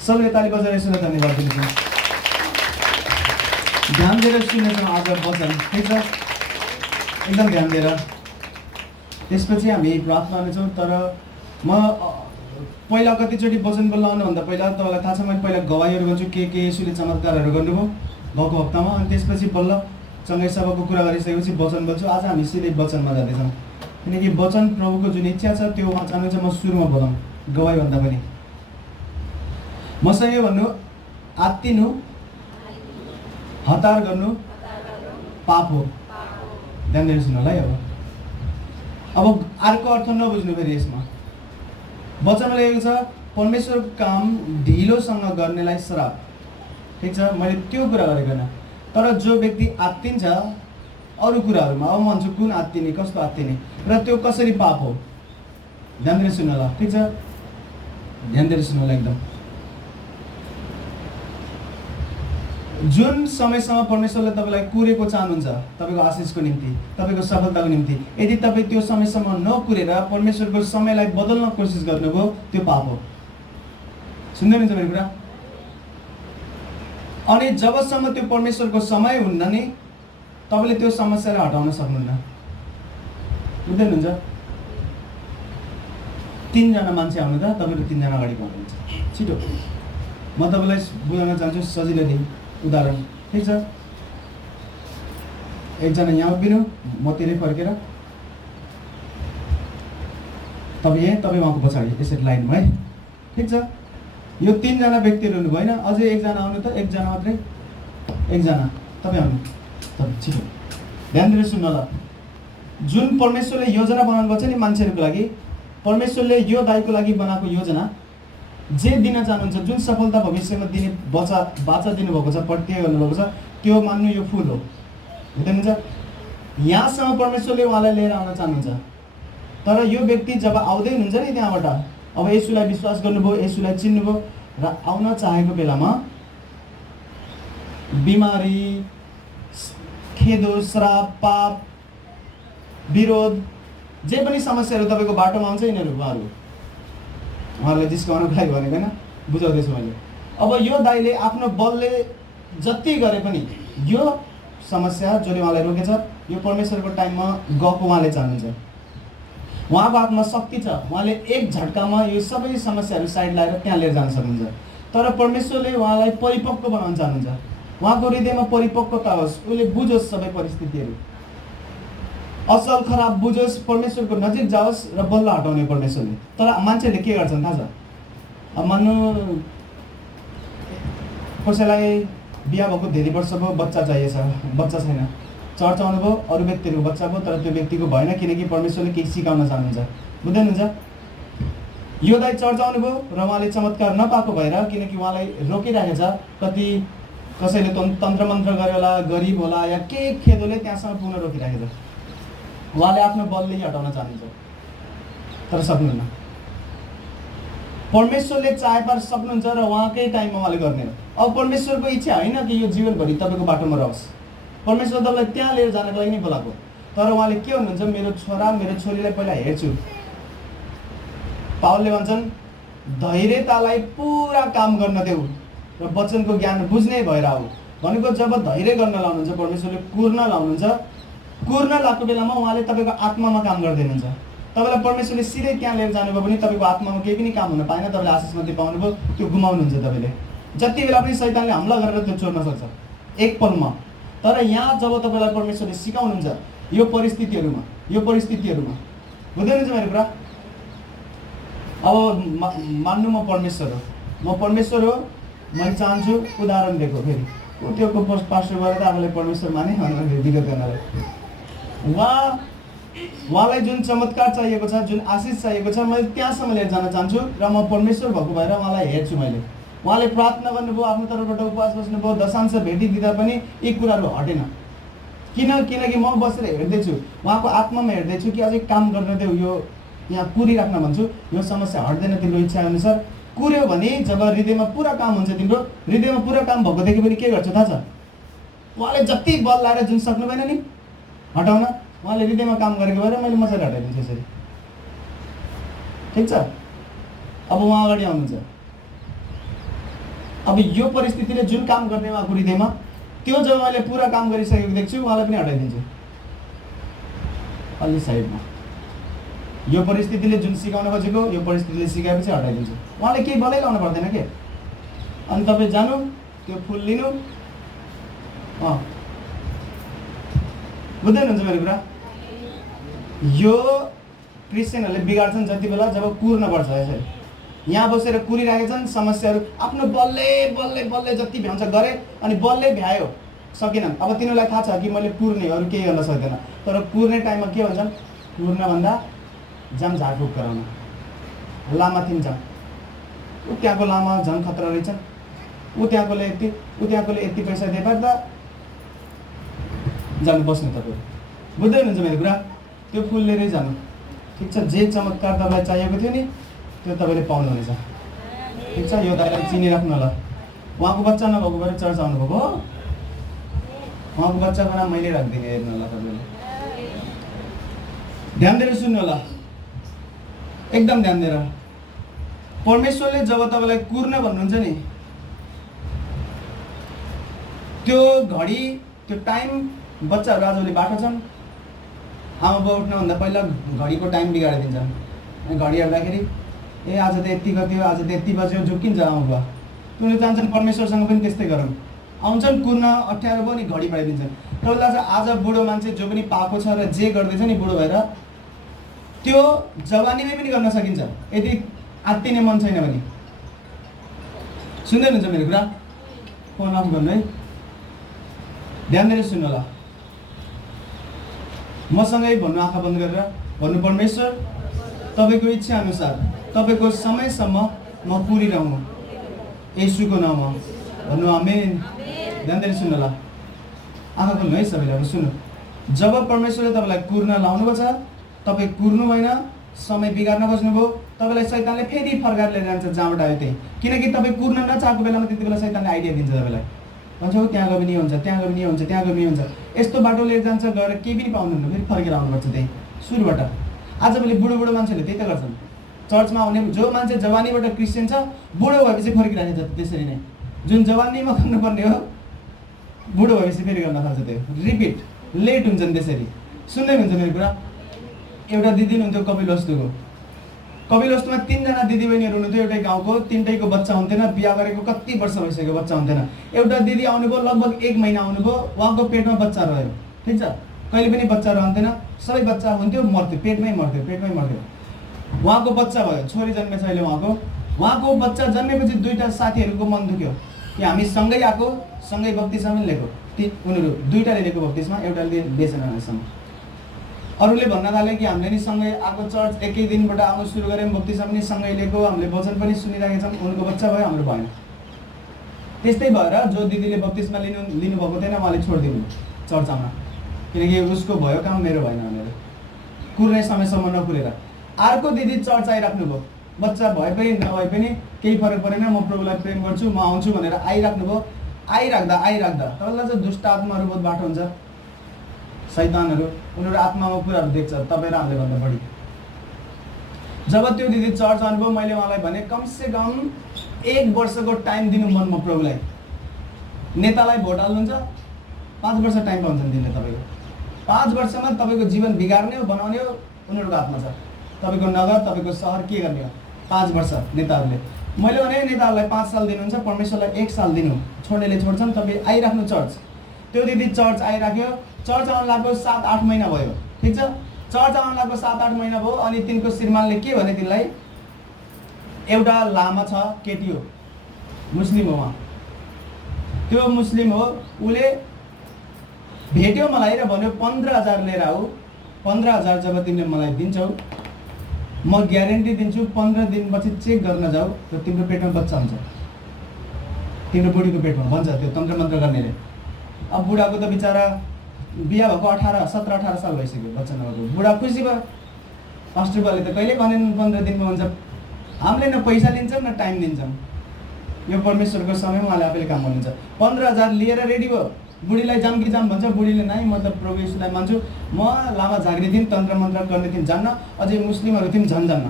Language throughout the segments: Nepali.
सबले ताली बजाएर यसोलाई धन्यवाद दिन्छौँ। ध्यान दिएर सुन्नेछौँ आज वचन, ठिक छ? एकदम ध्यान दिएर। त्यसपछि हामी प्रार्थना गर्नेछौँ। तर म पहिला कतिचोटि वचन बोल्न आउनुभन्दा पहिला तपाईँलाई थाहा छ, मैले पहिला गवाईहरू गर्छु के यसोले चमत्कारहरू गर्नुभयो गएको हप्तामा, अनि त्यसपछि बल्ल सँगै सबको कुरा गरिसकेपछि वचन बोल्छु। आज हामी सिधै वचनमा जाँदैछौँ, किनकि वचन प्रभुको जुन इच्छा छ त्यो उहाँ चाहनुहुन्छ म सुरुमा बोलाउँ गवाईभन्दा पनि। मसँग यो भन्नु, आत्तिनु हतार गर्नु पाप हो। ध्यान दिएर सुन्नु होला है। अब अर्को अर्थ नबुझ्नु फेरि यसमा। वचनमा लेखेको छ परमेश्वरको काम ढिलोसँग गर्नेलाई श्राप, ठिक छ? मैले त्यो कुरा गरेको होइन। तर जो व्यक्ति आत्तिन्छ अरू कुराहरूमा, अब म भन्छु कुन आत्तिने, कस्तो आत्तिने र त्यो कसरी पाप हो। ध्यान दिएर सुन्नु होला, ठिक छ? ध्यान दिएर सुन्नु होला एकदम। जुन समयसम्म परमेश्वरले तपाईँलाई कुरेको चाहनुहुन्छ, तपाईँको आशिषको निम्ति, तपाईँको सफलताको निम्ति, यदि तपाईँ त्यो समयसम्म नकुरेर परमेश्वरको समयलाई बदल्न कोसिस गर्नुभयो, त्यो पाप हो। सुन्दै हुनुहुन्छ मेरो कुरा? अनि जबसम्म त्यो परमेश्वरको समय हुन्न नि तपाईँले त्यो समस्यालाई हटाउन सक्नुहुन्न। बुझ्दै हुनुहुन्छ? 3 जना मान्छे आउनु त, तपाईँले 3 जना अगाडि पाउनुहुन्छ। छिटो म तपाईँलाई बुझाउन चाहन्छु सजिलै उदाहरण, ठिक छ? एकजना यहाँ उभिनु, म तेरै फर्केर तपाईँ उहाँको पछाडि यसरी लाइनमा है, ठिक छ? यो 3 जना व्यक्तिहरू हुनु भएन, अझै एकजना आउनु त, एकजना मात्रै, एकजना तपाईँ आउनु। तपाईँ छिटो ध्यान दिएर सुन्नु होला। जुन परमेश्वरले योजना बनाउनु भएको छ नि मान्छेहरूको लागि, परमेश्वरले यो दाइको लागि बनाएको योजना जे दिन चाहनुहुन्छ, जुन सफलता भविष्यमा दिने बाचा दिनुभएको छ, प्रतिज्ञा गर्नुभएको छ, त्यो मान्नु यो फुल हो। बुझ्नुहुन्छ? यहाँसम्म परमेश्वरले उहाँलाई लिएर आउन चाहनुहुन्छ। तर यो व्यक्ति जब आउँदै हुनुहुन्छ नि त्यहाँबाट, अब येशूलाई विश्वास गर्नुभयो, येशूलाई चिन्नुभयो र आउन चाहेको बेलामा बिमारी, खेदो, श्राप, पाप, विरोध, जे पनि समस्याहरू तपाईँको बाटोमा आउँछ, यिनीहरू उहाँहरूलाई जिस्काउनको लागि भनेको होइन, बुझाउँदैछु मैले। अब यो दाइले आफ्नो बलले जति गरे पनि यो समस्या जसले उहाँलाई रोकेछ, यो परमेश्वरको टाइममा गएको उहाँले चाहनुहुन्छ। उहाँको हातमा शक्ति छ, उहाँले एक झट्कामा यो सबै समस्याहरू साइड लगाएर त्यहाँ लिएर जान सक्नुहुन्छ। तर परमेश्वरले उहाँलाई परिपक्व बनाउन चाहनुहुन्छ। उहाँको हृदयमा परिपक्वता होस्, उसले बुझोस् सबै परिस्थितिहरू, असल खराब बुझोस्, परमेश्वरको नजिक जाओस् र बल्ल हटाउने परमेश्वरले। तर मान्छेहरूले के गर्छन् थाहा छ? अब मान्नु कसैलाई बिहा भएको धेरै वर्ष भयो, बच्चा चाहिएछ, बच्चा छैन, चर्च आउनुभयो, अरू व्यक्तिहरूको बच्चा भयो, तर त्यो व्यक्तिको भएन, किनकि परमेश्वरले केही सिकाउन चाहनुहुन्छ। बुझ्दै हुनुहुन्छ? यो दाइ चर्च आउनुभयो र उहाँले चमत्कार नपाएको भएर, किनकि उहाँलाई रोकिराखेको छ, कति कसैले तन्त्र मन्त्र गरे होला, गरिब होला, या के खेदोले त्यहाँसम्म पुग्न रोकिराखेको छ। उहाँले आफ्नो बलले हटाउन चाहनुहुन्छ, तर सक्नुहुन्न। परमेश्वरले चाहे पार सक्नुहुन्छ र उहाँकै टाइममा उहाँले गर्ने हो। अब परमेश्वरको इच्छा होइन कि यो जीवनभरि तपाईँको बाटोमा रहोस्। परमेश्वर तपाईँलाई त्यहाँ लिएर जानको लागि नै बोलाएको। तर उहाँले के भन्नुहुन्छ? मेरो छोरा, मेरो छोरीलाई पहिला हेर्छु। पावलले भन्छन् धैर्यतालाई पुरा काम गर्न देऊ र वचनको ज्ञान बुझ्नै भएर आऊ। भनेको जब धैर्य गर्न लाउनुहुन्छ परमेश्वरले, कुर्न लाउनुहुन्छ, कुर्न लागेको बेलामा उहाँले तपाईँको आत्मामा काम गरिदिनुहुन्छ। तपाईँलाई परमेश्वरले सिधै त्यहाँ लिएर जानुभयो भने तपाईँको आत्मामा केही पनि काम हुन पाएन, तपाईँले आशिष मात्रै पाउनुभयो, त्यो गुमाउनुहुन्छ तपाईँले। जति बेला पनि शैतानले हमला गरेर त्यो चोर्न सक्छ एक पलमा। तर यहाँ जब तपाईँलाई परमेश्वरले सिकाउनुहुन्छ यो परिस्थितिहरूमा, बुझ्दै हुनुहुन्छ मेरो कुरा? अब मान्नु म परमेश्वर हो, मैले चाहन्छु उदाहरण दिएको, फेरि त्यो पास्टर गएर त आफूलाई परमेश्वर माने भनेर विरोध गर्नलाई। उहाँलाई जुन चमत्कार चाहिएको छ, जुन आशिष चाहिएको छ, मैले त्यहाँसम्म लिएर जान चाहन्छु र म परमेश्वर भएको भएर उहाँलाई हेर्छु। मैले उहाँले प्रार्थना गर्नुभयो, आफ्नो तर्फबाट उपवास बस्नुभयो, दशांश भेटिदिँदा पनि यी कुराहरू हटेन। किनकि म बसेर हेर्दैछु, उहाँको आत्मामा हेर्दैछु कि अझै काम गर्न देऊ, यो यहाँ कुरिराख्न भन्छु, यो समस्या हट्दैन तिम्रो इच्छा अनुसार। कुर्यो भने जब हृदयमा पुरा काम हुन्छ, तिम्रो हृदयमा पुरा काम भएकोदेखि पनि के गर्छ थाहा छ? उहाँले जति बल लाएर जुन सक्नु भएन नि हटाउन, उहाँले हृदयमा काम गरेको भएर मैले मजाले हटाइदिन्छु यसरी। ठिक छ? अब उहाँ अगाडि आउनुहुन्छ। अब यो परिस्थितिले जुन काम गर्ने उहाँको हृदयमा, त्यो जब मैले पुरा काम गरिसकेको देख्छु उहाँलाई पनि हटाइदिन्छु अलि साइडमा। यो परिस्थितिले जुन सिकाउन खोजेको यो परिस्थितिले सिकाएपछि हटाइदिन्छु। उहाँले केही बलै लाउनु पर्दैन के। अनि तपाईँ जानु त्यो फुल लिनु। बुझ्दै हुनुहुन्छ मेरो कुरा? यो क्रिस्चियनहरूले बिगाड्छन् जति बेला जब कुर्न पर्छ। यसरी यहाँ बसेर कुरिराखेछन्, समस्याहरू आफ्नो बल्ले बल्ले बल्ले जति भ्याउँछ गरे अनि बल्ले भ्यायो सकिनन्। अब तिनीहरूलाई थाहा छ कि मैले कुर्ने, अरू केही गर्न सक्दैन। तर कुर्ने टाइममा के भन्छन्? कुर्नभन्दा जाम झारफुक गराउन, लामा थिन्छ। ऊ त्यहाँको लामा झन् खतरा रहेछन्। ऊ त्यहाँकोले यति पैसा दिए त जानु बस्नु तपाईँ। बुझ्दै हुनुहुन्छ मेरो कुरा? त्यो फुल लिएरै जानु। ठिक छ, जे चमत्कार तपाईँलाई चाहिएको थियो नि त्यो तपाईँले पाउनुहुनेछ। ठिक छ, यो दाइलाई चिनिराख्नु होला। उहाँको बच्चा नभएको भएर चर्च आउनुभएको हो। उहाँको बच्चाको नाम मैले राखिदिएँ, हेर्नु होला तपाईँले। ध्यान दिएर सुन्नु होला, एकदम ध्यान दिएर। परमेश्वरले जब तपाईँलाई कुर्न भन्नुहुन्छ नि, त्यो घडी त्यो टाइम, बच्चाहरू आजभोलि बाटो छन्, आमा बाउ उठ्नुभन्दा पहिला घडीको टाइम बिगाडिदिन्छन्। अनि घडी हेर्दाखेरि ए आज त यति गयो, आज त यति बज्यो, झुक्किन्छ आमा बुवा। उनीहरू चाहन्छन् परमेश्वरसँग पनि त्यस्तै गरौँ। आउँछन् कुर्न, अप्ठ्यारो भयो नि घडी बढाइदिन्छन्। तपाईँलाई आज बुढो मान्छे जो पनि पाएको छ र जे गर्दैछ नि बुढो भएर, त्यो जवानीमै पनि गर्न सकिन्छ यदि आत्तिने मन छैन भने। सुन्दै हुनुहुन्छ मेरो कुरा? फोन अफ गर्नु है, ध्यान दिएर सुन्नु होला। मसँगै भन्नु, आँखा बन्द गरेर भन्नु, परमेश्वर तपाईँको इच्छा अनुसार तपाईँको समयसम्म म पुरिरहनु येशूको नाममा भन्नु, आमेन। ध्यान दिएर सुन्नु होला, आँखा खोल्नु है सबैले। अब सुन्नु, जब परमेश्वरले तपाईँलाई कुर्न लाउनुभएको छ, तपाईँ कुर्नु भएन, समय बिगार्न खोज्नुभयो, तपाईँलाई शैतानले फेरि फर्काएर लिएर जान्छ जहाँबाट आयो त्यही। किनकि तपाईँ कुर्न नचाहेको बेलामा त्यति बेला शैतानले आइडिया दिन्छ तपाईँलाई, भन्छ हो त्यहाँ गयो पनि हुन्छ, त्यहाँ गयो पनि हुन्छ, त्यहाँ गयो पनि हुन्छ। यस्तो बाटो लिएर जान्छ, गएर केही पनि पाउनुहुन्न, फेरि फर्केर आउनुपर्छ त्यही सुरुबाट। आजभोलि बुढो मान्छेले त्यही त गर्छन्। चर्चमा आउने जो मान्छे जवानीबाट क्रिस्चियन छ, बुढो भएपछि फर्किरहेको छ त्यसरी नै। जुन जवानीमा गर्नुपर्ने हो, बुढो भएपछि फेरि गर्न थाल्छ त्यो, रिपिट, लेट हुन्छन् त्यसरी। सुन्दै हुन्छ मेरो कुरा? एउटा दिदी हुनुहुन्थ्यो कपिलवस्तुको। कपिलवस्तुमा 3 जना दिदीबहिनीहरू हुनुहुन्थ्यो एउटै गाउँको। 3टैको बच्चा हुन्थेन, बिहा गरेको कति वर्ष भइसक्यो बच्चा हुन्थेन। एउटा दिदी आउनुभयो, लगभग 1 महिना आउनुभयो, उहाँको पेटमा बच्चा रह्यो। ठिक छ, कहिले पनि बच्चा रहन्थेन, सबै बच्चा हुन्थ्यो मर्थ्यो, पेटमै मर्थ्यो। उहाँको बच्चा भयो, छोरी जन्मेछ अहिले उहाँको बच्चा जन्मेपछि 2टा साथीहरूको मन दुख्यो कि हामी सँगै आएको, सँगै बत्तिसमा पनि लिएको। उनीहरू 2टाले लिएको बत्तिसमा, एउटाले बेचेन अहिलेसम्म। अरूले भन्न थाले कि हामीले नि सँगै आएको, चर्च एकै दिनबाट आउनु सुरु गऱ्यौँ, बत्तिसमा पनि सँगै लिएको, हामीले वचन पनि सुनिरहेका छौँ। उनको बच्चा भयो, हाम्रो भएन। त्यस्तै भएर जो दिदीले बत्तिसमा लिनुभएको थिएन उहाँले छोडिदिनु चर्च आउन, किनकि उसको भयो काम, मेरो भएन भनेर। कुर्ने समयसम्म नकुरेर अर्को दिदी चर्च आइराख्नुभयो, बच्चा भए पनि नभए पनि केही फरक परेन, म प्रभुलाई प्रेम गर्छु, म आउँछु भनेर आइराख्नुभयो। आइराख्दा तपाईँलाई चाहिँ दुष्ट आत्माहरू बहुत बाटो हुन्छ, शैतानहरू, उनीहरू आत्मामा कुराहरू देख्छ तपाईँ र हामीले भन्दा बढी। जब त्यो दिदी चर्च आउनुभयो, मैले उहाँलाई भने कमसे कम 1 वर्षको टाइम दिनु मन, म प्रभुलाई। नेतालाई भोट हाल्नुहुन्छ, 5 वर्ष टाइम पाउँछन् दिनले तपाईँको। 5 वर्षमा तपाईँको जीवन बिगार्ने हो, बनाउने हो, उनीहरूको हातमा छ। तपाईँको नगर, तपाईँको सहर के गर्ने हो, 5 वर्ष नेताहरूले। मैले भने नेताहरूलाई 5 साल दिनुहुन्छ, परमेश्वरलाई 1 साल दिनु, छोड्नेले छोड्छन्। तपाईँ आइराख्नु चर्च। त्यो दिदी चर्च आइराख्यो, चर्च आउनु लाग्यो 7-8 महिना भयो। ठिक छ, चर्च आउनु लाग्यो 7-8 महिना भयो। अनि तिनको श्रीमानले के भने तिनलाई, एउटा लामा छ, केटी हो, मुस्लिम हो, उहाँ त्यो मुस्लिम हो, उसले भेट्यो मलाई र भन्यो 15,000 लिएर आऊ, 15,000 जब तिमीले मलाई दिन्छौ म ग्यारेन्टी दिन्छु 15 दिनपछि चेक गर्न जाऊ र तिम्रो पेटमा बच्चा हुन्छ, तिम्रो बुढीको पेटमा, भन्छ त्यो तन्त्र मन्त्र गर्नेले। अब बुढाको त बिचरा बिहा भएको 17-18 साल भइसक्यो, बच्चा नभएको। बुढा खुसी भयो, पास्टरले त कहिले भनेन 15 दिनमा हुन्छ। हामीले न पैसा लिन्छौँ न टाइम दिन्छौँ, यो परमेश्वरको समयमा उहाँले आफैले काम गर्नुहुन्छ। 15,000 लिएर रेडी भयो, बुढीलाई जाम कि जाम भन्छ, बुढीले नै म त प्रभु येशूलाई मान्छु, म लामा झाँक्री थियौँ, तन्त्र मन्त्र गर्ने थियौँ, जान्न, अझै मुस्लिमहरू थियौँ झन् जान्न।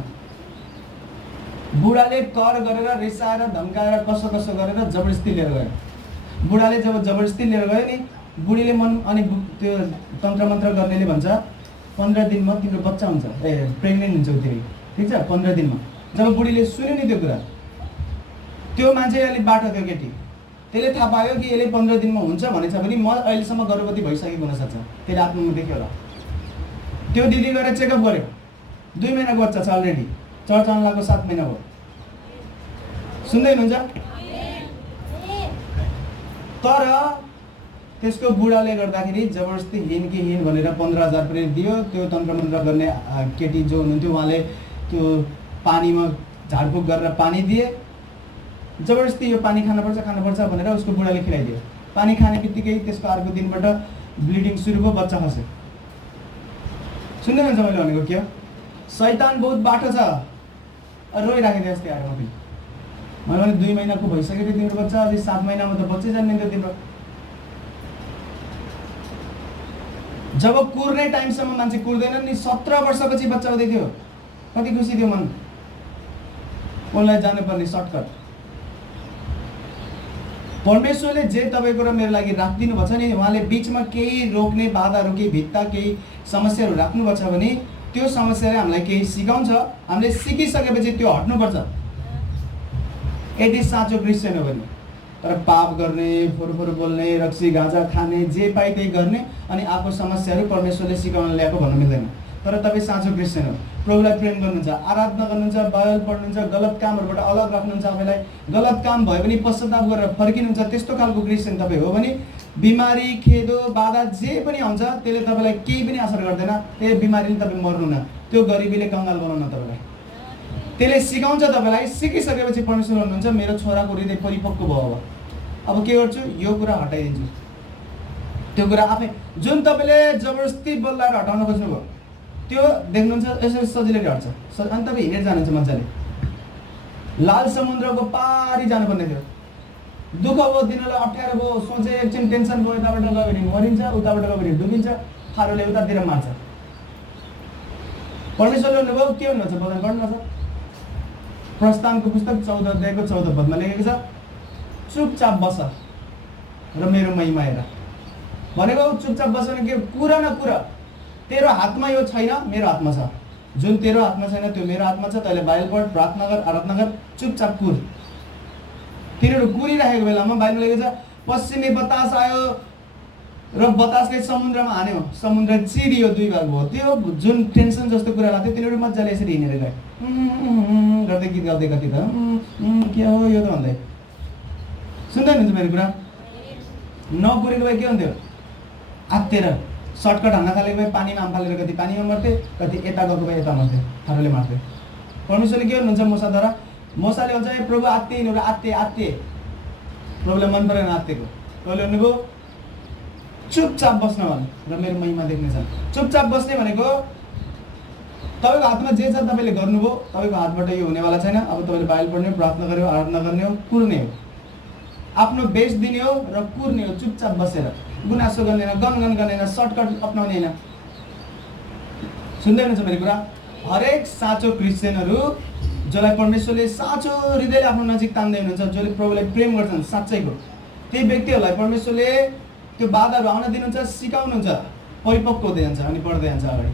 बुढाले कर गरेर रिसाएर धम्काएर कसो कसो गरेर जबरजस्ती लिएर गयो। बुढाले जब जबरजस्ती लिएर गयो नि, बुढीले मन अनि त्यो तन्त्र मन्त्र गर्नेले भन्छ 15 दिनमा तिम्रो बच्चा हुन्छ, प्रेग्नेन्ट हुन्छ तिमी, ठिक छ। 15 दिनमा जब बुढीले सुन्यो नि त्यो कुरा, त्यो मान्छे अलिक बाटो थियो केटी, त्यसले थाहा पायो कि यसले 15 दिनमा हुन्छ भनेछ भने म अहिलेसम्म गर्भवती भइसकेको हुनसक्छ, त्यसले आत्मामा देख्यो होला। त्यो दिदी गएर चेकअप गर्यो, 2 महिनाको बच्चा छ अलरेडी, चर्च आउन लागेको 7 महिना भयो। सुन्दै हुनुहुन्छ? तर त्यसको बुढाले गर्दाखेरि जबरजस्ती हिँड भनेर 15,000 पनि दियो। त्यो तन्त्र मन्त्र गर्ने केटी जो हुनुहुन्थ्यो उहाँले त्यो पानीमा झाडफुक गरेर पानी दिए, जबरजस्ती यो पानी खानुपर्छ भनेर उसको बुढाले खिलाइदियो। पानी खाने बित्तिकै त्यसको अर्को दिनबाट ब्लिडिङ सुरु भयो, बच्चा खस्यो। सुन्दै हुनुहुन्छ मैले भनेको के हो? शैतान बहुत बाटो छ। रोइराखेको जस्तै आएर मैले भने 2 महिनाको भइसक्यो तिम्रो बच्चा, अझै 7 महिनामा त बच्चै जन्मिन्थ्यो तिम्रो। जब कुर्ने टाइमसम्म मान्छे कुर्दैन नि, 17 वर्षपछि बच्चा हुँदै थियो, कति खुसी थियो मन। उनलाई जानुपर्ने सर्टकट। परमेश्वरले जे तपाईँको र मेरो लागि राखिदिनु भएको छ नि, उहाँले बिचमा केही रोक्ने बाधाहरू, केही भित्ता, केही समस्याहरू राख्नुभएको छ भने त्यो समस्याले हामीलाई केही सिकाउँछ। हामीले सिकिसकेपछि त्यो हट्नुपर्छ, यदि साँचो क्रिस्चियन हो भने। तर पाप गर्ने, फोरफोर बोल्ने, रक्सी गाँजा खाने, जे पाइ त्यही गर्ने अनि आफ्नो समस्याहरू परमेश्वरले सिकाउन ल्याएको भन्नु मिल्दैन। तर तपाईँ साँचो क्रिस्चियन हो, प्रभुलाई प्रेम गर्नुहुन्छ, आराधना गर्नुहुन्छ, बाइबल पढ्नुहुन्छ, गलत कामहरूबाट अलग राख्नुहुन्छ आफैलाई, गलत काम भयो भने पश्चाताप गरेर फर्किनुहुन्छ, त्यस्तो खालको क्रिस्चियन तपाईँ हो भने बिमारी, खेदो, बाधा जे पनि आउँछ त्यसले तपाईँलाई केही पनि असर गर्दैन। त्यही बिमारीले तपाईँ मर्नु न, त्यो गरिबीले कङ्गाल बनाउन तपाईँलाई। त्यसले सिकाउँछ तपाईँलाई। सिकिसकेपछि परमेश्वर भन्नुहुन्छ मेरो छोराको हृदय परिपक्व भयो, अब के गर्छु, यो कुरा हटाइदिन्छु। त्यो कुरा आफै जुन तपाईँले जबरजस्ती बोलाएर हटाउन खोज्नुभयो त्यो देख्नुहुन्छ यसरी सजिलै हट्छ। अनि तपाईँ हिँडेर जानुहुन्छ मजाले। लाल समुद्रको पारी जानुपर्ने थियो, दुःख भयो, दिनलाई अप्ठ्यारो भयो, सोचे एकछिन टेन्सन भयो, यताबाट गयो भने मरिन्छ, उताबाट गयो भने डुबिन्छ, फारोले उतातिर मार्छ। परमेश्वरले भन्नुभयो के भन्नुहुन्छ, बदन गर्नुहुन्छ। प्रस्थानको पुस्तक 14 अध्यायको 14 पदमा लेखेको छ, चुपचाप बस र मेरो महिमा हेर। भनेको चुपचाप बस भने के, कुरा न कुरा, तेरो हातमा यो छैन, मेरो हातमा छ। जुन तेरो हातमा छैन त्यो मेरो हातमा छ। तैँले बाइबल पढ, प्रार्थना गर, आराधना गर, चुपचाप कुर। तिनीहरू कुरिरहेको बेलामा बाइबल लेखेको छ, पश्चिमी बतास आयो र बतासले समुद्रमा हान्यो, समुद्र चिरियो, 2 भाग भयो। त्यो जुन टेन्सन जस्तो कुरा लाग्थ्यो तिनीहरू मजाले यसरी हिँडेर गए, गर्दै गीत गाउँदै कति त के हो यो त भन्दै। सुन्दै हुनुहुन्छ मेरो कुरा? नकुरेको भए के हुन्थ्यो, आत्तेर सर्टकट हान्न थालेको भए पानीमा हामफालेर कति पानीमा मर्थे, कति यता गएको भए यता मर्थे, फारोले मार्थे। परमेश्वरले के गर्नुहुन्छ मोसाद्वारा? मोसाले भन्छ ए प्रभु आत्ते यिनीहरू आत्ते आत्ते। प्रभुलाई मन परेन आत्तेको। प्रभुले भन्नुभयो चुपचाप बस्न भने र मेरो महिमा देख्नेछ। चुपचाप बस्ने भनेको तपाईँको हातमा जे छ तपाईँले गर्नुभयो, तपाईँको हातबाट यो हुनेवाला छैन। अब तपाईँले बाइबल पढ्ने हो, प्रार्थना गर्ने हो, आराधना गर्ने हो, कुर्ने हो, आफ्नो बेच दिने हो र कुर्ने हो, चुपचाप बसेर। गुनासो गर्ने होइन, गनगन गर्ने होइन, सर्टकट अपनाउने होइन। सुन्दै हुनुहुन्छ मेरो कुरा? हरेक साँचो क्रिस्चियनहरू जसलाई परमेश्वरले साँचो हृदयले आफ्नो नजिक तान्दै हुनुहुन्छ, जसले प्रभुलाई प्रेम गर्छन् साँच्चैको, त्यही व्यक्तिहरूलाई परमेश्वरले त्यो बाधाहरू आउन दिनुहुन्छ, सिकाउनुहुन्छ, परिपक्व हुँदै जान्छ अनि बढ्दै जान्छ अगाडि।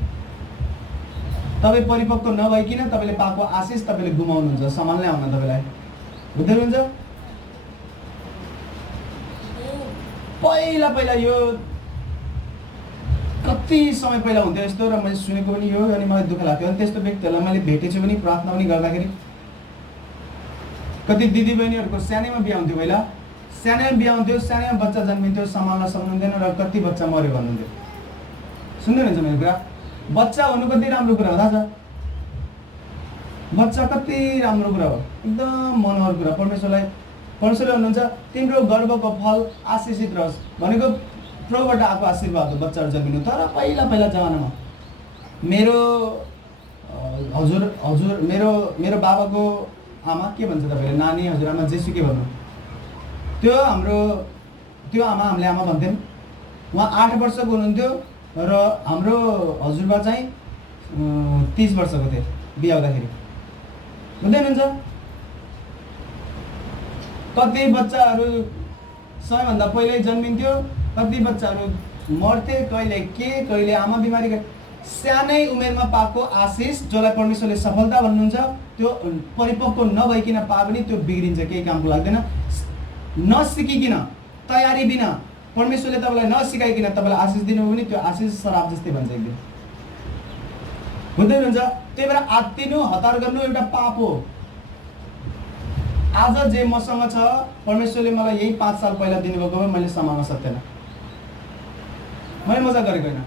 तपाईँ परिपक्व नभइकन तपाईँले पाएको आशिष तपाईँले गुमाउनुहुन्छ, सम्हाल्नै आउन तपाईँलाई। बुझ्दै हुनुहुन्छ? पहिला यो कति समय पहिला हुन्थ्यो यस्तो, र मैले सुनेको पनि यो, अनि मलाई दुःख लाग्थ्यो। अनि त्यस्तो व्यक्तिहरूलाई मैले भेटेछु पनि, प्रार्थना पनि गर्दाखेरि कति दिदीबहिनीहरूको सानैमा बिहा हुन्थ्यो, पहिला सानैमा बिहा हुन्थ्यो, सानैमा बच्चा जन्मिन्थ्यो, सम्हाल्न सक्नुहुन्थेन र कति बच्चा मऱ्यो भन्नुहुन्थ्यो। सुन्दै हुनुहुन्छ मेरो कुरा? बच्चा हुनु कति राम्रो कुरा हो थाहा छ? बच्चा कति राम्रो कुरा हो, एकदम मनोहर कुरा। परमेश्वरले भन्नुहुन्छ तिम्रो गर्भको फल आशिषित रहोस् भनेको प्रभुबाट आएको आशीर्वाद हो बच्चाहरू जन्मिनु। तर पहिला जमानामा मेरो मेरो बाबाको आमा के भन्छ तपाईँले, नानी हजुरआमा जेसुकै भन्नु, त्यो आमा हामीले आमा भन्थ्यौँ। उहाँ 8 वर्षको हुनुहुन्थ्यो र हाम्रो हजुरबा चाहिँ 30 वर्षको थियो बिहा हुँदाखेरि। बुझ्दै हुनुहुन्छ? कति बच्चाहरू सबैभन्दा पहिल्यै जन्मिन्थ्यो, कति बच्चाहरू मर्थे, कहिले आमा बिमारी, सानै उमेरमा पाएको आशिष जसलाई परमेश्वरले सफलता भन्नुहुन्छ, त्यो परिपक्व नभइकन पाए पनि त्यो बिग्रिन्छ, केही कामको लाग्दैन। नसिकिकन, तयारी बिना परमेश्वरले तपाईँलाई नसिकाइकन तपाईँलाई आशिष दिनुभयो भने त्यो आशिष शराब जस्तै भन्छ एक दिन, हुँदै हुन्छ। त्यही भएर आत्तिनु, हतार गर्नु एउटा पाप हो। आज जे मसँग छ परमेश्वरले मलाई यही 5 साल पहिला दिनुभएको भए मैले सम्हाल्न सक्दैन, मैले मजा गरेको होइन।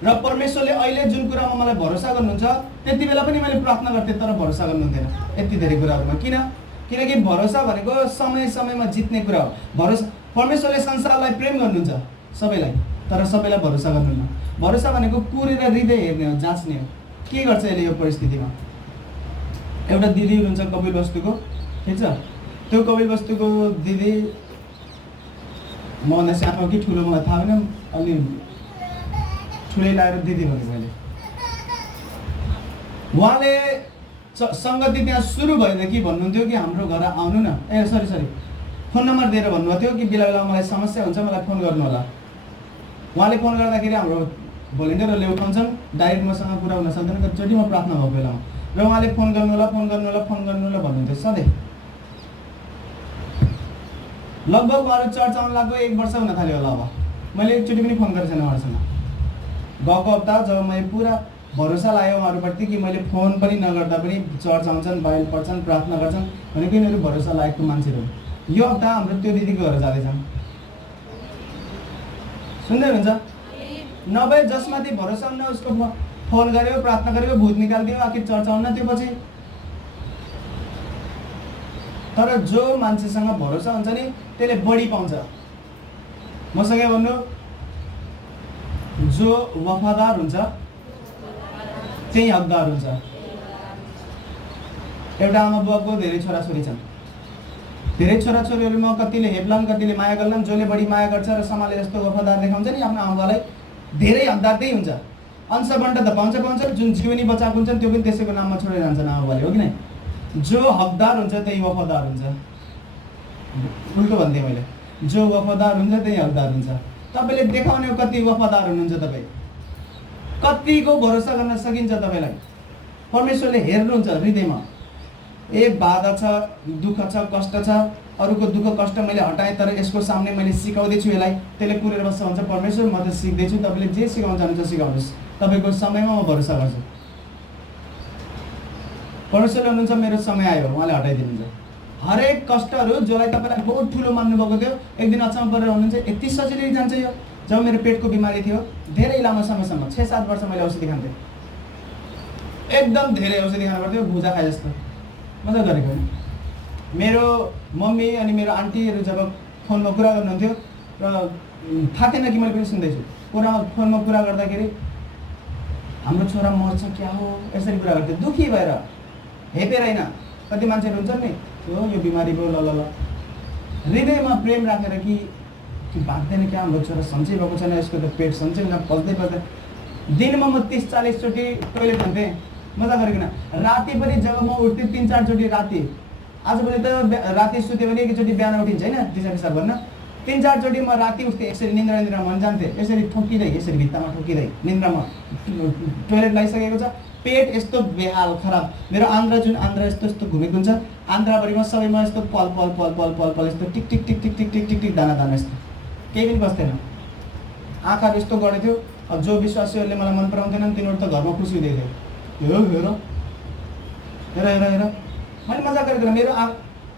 र परमेश्वरले अहिले जुन कुरामा मलाई भरोसा गर्नुहुन्छ त्यति बेला पनि मैले प्रार्थना गर्थेँ, तर भरोसा गर्नुहुन्थेन यति धेरै कुराहरूमा। किनकि भरोसा भनेको समय समयमा जित्ने कुरा हो। भरोसा, परमेश्वरले संसारलाई प्रेम गर्नुहुन्छ सबैलाई, तर सबैलाई भरोसा गर्नुहुन्न। भरोसा भनेको कुरेर हृदय हेर्ने हो, जाँच्ने हो। के गर्छ यसले यो परिस्थितिमा? एउटा दिदी हुनुहुन्छ कपिलवस्तुको, ठिक छ, त्यो कपिलवस्तुको दिदी मभन्दा सानो कि ठुलो मलाई थाहा भएन, अलि ठुलै लाएर दिदी भने मैले। उहाँले सङ्गति त्यहाँ सुरु भएदेखि भन्नुहुन्थ्यो कि हाम्रो घर आउनु न, सरी फोन नम्बर दिएर भन्नुभएको थियो कि बेला बेला मलाई समस्या हुन्छ, मलाई फोन गर्नु होला। उहाँले फोन गर्दाखेरि हाम्रो भोलिन्टियरहरूले उठाउँछन्, डाइरेक्ट मसँग कुरा हुन सक्दैन, कतिचोटि म प्रार्थना भएको बेलामा। र उहाँले फोन गर्नु होला भन्नुहुन्थ्यो सधैँ। लगभग उहाँहरू चर्च आउनु लाग्यो 1 वर्ष हुन थाल्यो होला। अब मैले एकचोटि पनि फोन गरेको छैन उहाँहरूसँग। गएको हप्ता जब मैले पुरा भरोसा लाग्यो उहाँहरूप्रति कि मैले फोन पनि नगर्दा पनि चर्च आउँछन्, बाइबल पढ्छन्, प्रार्थना गर्छन् भनेको यिनीहरू भरोसा लागेको मान्छेहरू। यो हप्ता हाम्रो त्यो दिदीको घर जाँदैछन्, सुन्दै हुनुहुन्छ? नभए जसमाथि भरोसा हुन्न उसको फोन गर्यो, प्रार्थना गर्यो, भूत निकालिदियो, आखिर चर्च आउन त्यो पछि। तर जो मान्छेसँग भरोसा हुन्छ नि त्यसले बढी पाउँछ। मसँगै भन्नु, जो वफादार हुन्छ त्यही हकदार हुन्छ। एउटा आमा बुवाको धेरै छोराछोरी छन्, धेरै छोराछोरीहरूमा कतिले हेप्लान्, कतिले माया गर्लान्। जसले बढी माया गर्छ र समाले जस्तो वफादार देखाउँछ नि आफ्नो आमा बुवालाई, धेरै हकदार त्यही हुन्छ। अंशबन्ट त पाउँछ, जुन जीवनी बचाएको हुन्छ त्यो पनि त्यसैको नाममा छोडेर जान्छ आमा बुवाले, हो कि नै? जो हकदार हुन्छ त्यही वफादार हुन्छ। उल्टो भन्दिएँ मैले, जो वफादार हुन्छ त्यही हकदार हुन्छ। तपाईँले देखाउने कति वफादार हुनुहुन्छ, तपाईँ कतिको भरोसा गर्न सकिन्छ तपाईँलाई। परमेश्वरले हेर्नुहुन्छ हृदयमा। बाधा छ, दुःख छ, कष्ट छ, अरूको दुःख कष्ट मैले हटाएँ तर यसको सामने मैले सिकाउँदैछु यसलाई, त्यसले कुरेर बस्छ भन्छ परमेश्वर। म त सिक्दैछु, तपाईँले जे सिकाउन चाहनुहुन्छ सिकाउनुहोस्, तपाईँको समयमा म भरोसा गर्छु। परमेश्वरले हुनुहुन्छ मेरो समय आयो, उहाँले हटाइदिनुहुन्छ। हरेक कष्टहरू जसलाई तपाईँलाई बहुत ठुलो मान्नुभएको थियो एक दिन अचम्म परेर हुनुहुन्छ, यति सजिलै जान्छ यो। जब मेरो पेटको बिमारी थियो धेरै लामो समयसम्म 6-7 वर्ष मैले औषधि खान्थेँ, एकदम धेरै औषधि खानु पर्थ्यो, भुजा खाए जस्तो, मजा गरेको होइन। मेरो मम्मी अनि मेरो आन्टीहरू जब फोनमा कुरा गर्नुहुन्थ्यो र थाहा थिएन कि मैले पनि सुन्दैछु, फोनमा कुरा गर्दाखेरि हाम्रो छोरा मर्छ क्या हो यसरी कुरा गर्थ्यो, दुःखी भएर, हेपेर होइन। कति मान्छेहरू हुन्छन् नि, यो बिमारी भयो, ल हृदयमा प्रेम राखेर कि भाग्दैन क्या, हाम्रो छोरा सन्चै भएको छैन, यसको त पेट सन्चै हुन पच्दै पर्दैन। दिनमा म 30-40 चोटि टोइलेट खान्थेँ, मजा गरिकन। राति पनि जब म उठ्थेँ 3-4 चोटि राति, आजभोलि त राति सुत्यो भने एकचोटि बिहान उठिन्छ होइन, दिसा भन्न। 3-4 चोटि म राति उठ्थेँ, यसरी निन्द्रा मन जान्थेँ, यसरी ठोकिँदै, यसरी भित्तामा ठोकिँदै निन्द्रामा। टोइलेट लगाइसकेको छ, पेट यस्तो बेहाल खराब, मेरो आन्द्रा यस्तो घुमेको हुन्छ, आन्द्राभरिमा सबैमा यस्तो पल यस्तो टिक टिक दाना यस्तो, केही पनि बस्दैन। आँखाहरू यस्तो गरेको थियो। अब जो विश्वासीहरूले मलाई मन पराउँथेनन् तिनीहरू त घरमा खुसी हुँदै थियो, हेर मैले मजा गरेको। मेरो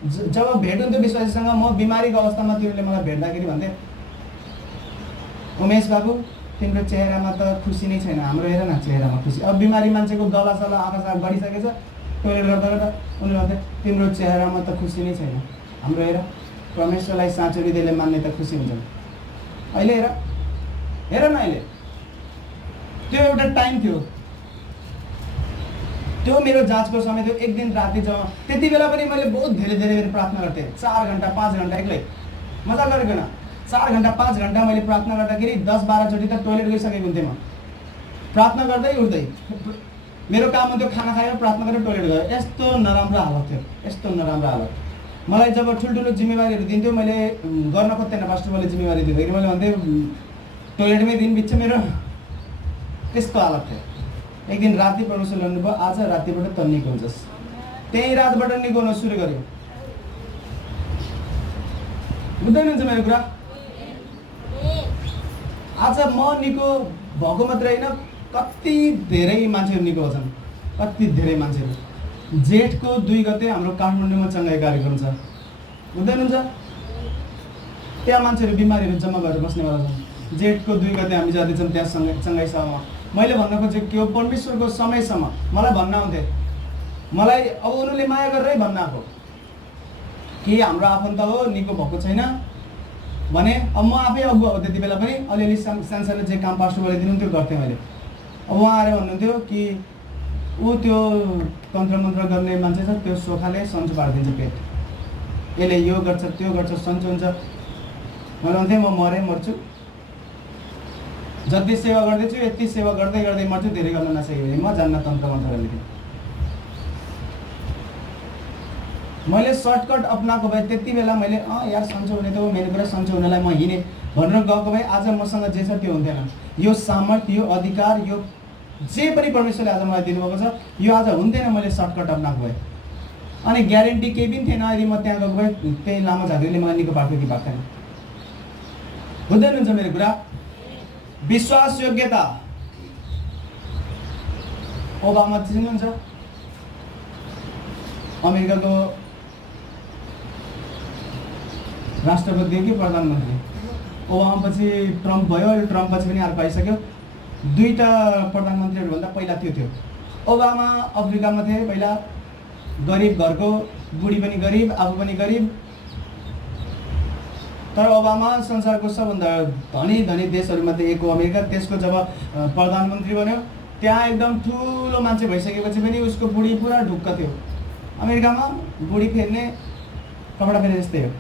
जब भेट हुन्थ्यो विश्वासीसँग, म बिमारीको अवस्थामा तिनीहरूले मलाई भेट्दाखेरि भन्थे, उमेश बाबु तिम्रो चेहरामा त खुसी नै छैन, हाम्रो हेर न चेहरामा खुसी। अब बिमारी मान्छेको गलासला आँखा बढिसकेछ, टोइलेट गर्दा उनीहरूले भन्थे तिम्रो चेहरामा त खुसी नै छैन, हाम्रो हेर। परमेश्वरलाई साँचो हृदयले मान्ने त खुसी हुन्छन्। अहिले हेर न, अहिले त्यो एउटा टाइम थियो, त्यो मेरो जाँचको समय थियो। एक दिन राति जब त्यति बेला पनि मैले बहुत धेरै प्रार्थना गर्थेँ, 4 घन्टा 5 घन्टा एक्लै, मजा गरेको न। 4 घन्टा 5 घन्टा मैले प्रार्थना गर्दाखेरि 10-12 चोटि त टोइलेट गइसकेको हुन्थेँ म, प्रार्थना गर्दै उठ्दै। मेरो काम हुन्थ्यो खाना खायो, प्रार्थना गरेर टोइलेट गयो। यस्तो नराम्रो हालत थियो, यस्तो नराम्रो हालत। मलाई जब ठुल्ठुलो जिम्मेवारीहरू दिन्थ्यो मैले गर्न खोज्दैन, पास्टरले जिम्मेवारी दिँदाखेरि मैले भन्थेँ टोइलेटमै दिन बित्छ मेरो, त्यस्तो हालत थियो। एक दिन राति परमेश्वरले भन्नुभयो आज रातिबाट त निको हुन्छस्। त्यही रातबाट निको हुन सुरु गर्यो। बुझ्दै हुनुहुन्छ मेरो कुरा? आज म निको भएको मात्रै होइन, कति धेरै मान्छेहरू निको छन्, कति धेरै मान्छेहरू। जेठको 2 गते हाम्रो काठमाडौँमा चङ्गाई कार्यक्रम छ, बुझ्दै हुनुहुन्छ? त्यहाँ मान्छेहरू बिमारीहरू जम्मा गरेर बस्नेवाला छन्। जेठको 2 गते हामी जाँदैछौँ त्यहाँ चङ्गाई सभामा। मैले भन्न खोजेको के हो, परमेश्वरको समयसम्म मलाई भन्न आउँथे, मलाई अब उनीहरूले माया गरेरै भन्न आएको कि हाम्रो आफन्त हो निको भएको छैन भने। अब म आफै अगुवा हो, त्यति बेला पनि अलिअलि सानो जे काम पास्टरले दिनुहुन्थ्यो गर्थेँ मैले। अब उहाँ आएर भन्नुहुन्थ्यो कि ऊ त्यो तन्त्र मन्त्र गर्ने मान्छे छ, त्यो सोखाले सन्चो पारिदिन्छ पेट, यसले यो गर्छ त्यो गर्छ सन्चो हुन्छ। मैले भन्थेँ म मर्छु, जति सेवा गर्दैछु यति सेवा गर्दै गर्दै मर्छु, धेरै गर्न नसक्यो भने म जान्न तन्त्र मन्त्र लेखेँ। मैले सर्टकट अप्नाएको भए त्यति बेला मैले यार सन्चो हुने त हो, मेरो कुरा सन्चो हुनलाई म हिँडेँ भनेर गएको भए आज मसँग जे छ त्यो हुन्थेन। यो सामर्थ्य, यो अधिकार, यो जे पनि परमेश्वरले आज मलाई दिनुभएको छ, यो आज हुन्थेन मैले सर्टकट अप्नाएको भए। अनि ग्यारेन्टी केही पनि थिएन यदि म त्यहाँ गएको भए त्यही लामो झाँक्रीले मलाई निको पार्थ्यो कि पार्थेन। बुझ्दै हुनुहुन्छ मेरो कुरा? विश्वास योग्यता। ओबामा चिन्नुहुन्छ? अमेरिकाको राष्ट्रपति हो कि प्रधानमन्त्री? ओबामा पछि ट्रम्प भयो, ट्रम्प पछि पनि अर्को आइसक्यो। 2टा प्रधानमन्त्रीहरूभन्दा पहिला त्यो थियो। ओबामा अफ्रिकामा थिए पहिला, गरिब घरको, बुढी पनि गरिब, आफू पनि गरिब। तर ओबामा संसारको सबभन्दा धनी देशहरूमध्ये एक हो अमेरिका। त्यसको जब प्रधानमन्त्री बन्यो त्यहाँ एकदम ठुलो मान्छे भइसकेपछि पनि उसको बुढी पुरा ढुक्क थियो। अमेरिकामा बुढी फेर्ने कपडा फेर्ने जस्तै हो।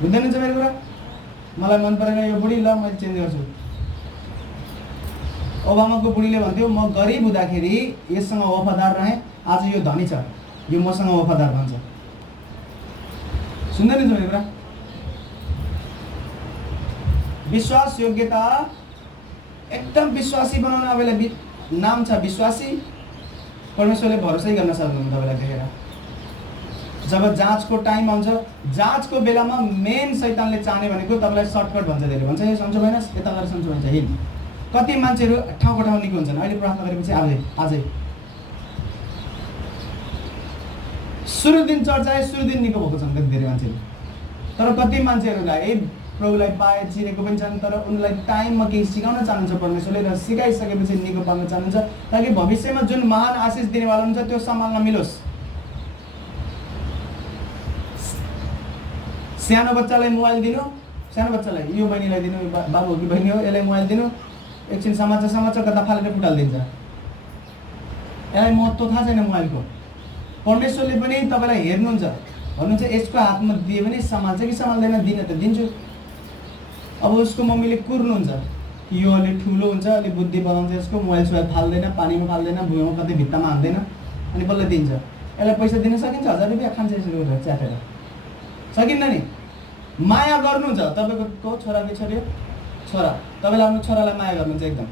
बुझ्दैन हुन्छ मेरो कुरा? मलाई मन परेन यो बुढी, ल मैले चेन्ज गर्छु। ओबामाको बुढीले भन्थ्यो म गरिब हुँदाखेरि यससँग वफादार रहेँ, आज यो धनी छ यो मसँग वफादार भन्छ। सुन्दैन छ मेरो कुरा? विश्वास योग्यता, एकदम विश्वासी बनाउन। अब नाम छ विश्वासी, परमेश्वरले भरोसै गर्न सक्नुहुन्न तपाईँलाई देखेर। जब जाँचको टाइम आउँछ, जाँचको बेलामा मेन शैतानले चाहने भनेको तपाईँलाई सर्टकट भन्छ, धेरै भन्छ यो सन्चो भएन यता गरेर सन्चो भन्छ हिँड। कति मान्छेहरू ठाउँको ठाउँ निको हुन्छन्, अहिले प्रार्थना गरेपछि आजै सुरु दिन चर्च आए सुरु दिन निको भएको छन् कति धेरै मान्छेहरू। तर कति मान्छेहरूलाई प्रभुलाई पाए चिनेको पनि छन्, तर उनलाई टाइममा केही सिकाउन चाहनुहुन्छ परमेश्वरले, र सिकाइसकेपछि निको पार्न चाहनुहुन्छ ताकि भविष्यमा जुन महान आशिष दिनेवाला हुन्छ त्यो सम्हाल्न मिलोस्। सानो बच्चालाई मोबाइल दिनु, सानो बच्चालाई यो बहिनीलाई दिनु, बाबु हो कि बहिनी हो यसलाई मोबाइल दिनु, एकछिन समाचार कता फालेर फुटालिदिन्छ। यसलाई महत्त्व थाहा छैन मोबाइलको। परमेश्वरले पनि तपाईँलाई हेर्नुहुन्छ, भन्नुहुन्छ यसको हातमा दिए पनि सम्हाल्छ कि सम्हाल्दैन, दिन त दिन्छु। अब उसको मम्मीले कुर्नुहुन्छ कि यो अलि ठुलो हुन्छ, अलि बुद्धि बनाउँछ, यसको मोबाइल सोबाइल फाल्दैन, पानीमा फाल्दैन, भुइँमा कतै भित्तामा हाल्दैन, अनि बल्ल दिन्छ। यसलाई पैसा दिन सकिन्छ 1000 रुपियाँ, खान्छ यसरी गरेर च्याटेर? सकिन्न नि। माया गर्नुहुन्छ तपाईँको छोरा कि छोरी, छोरा, तपाईँले आफ्नो छोरालाई माया गर्नुहुन्छ, एकदम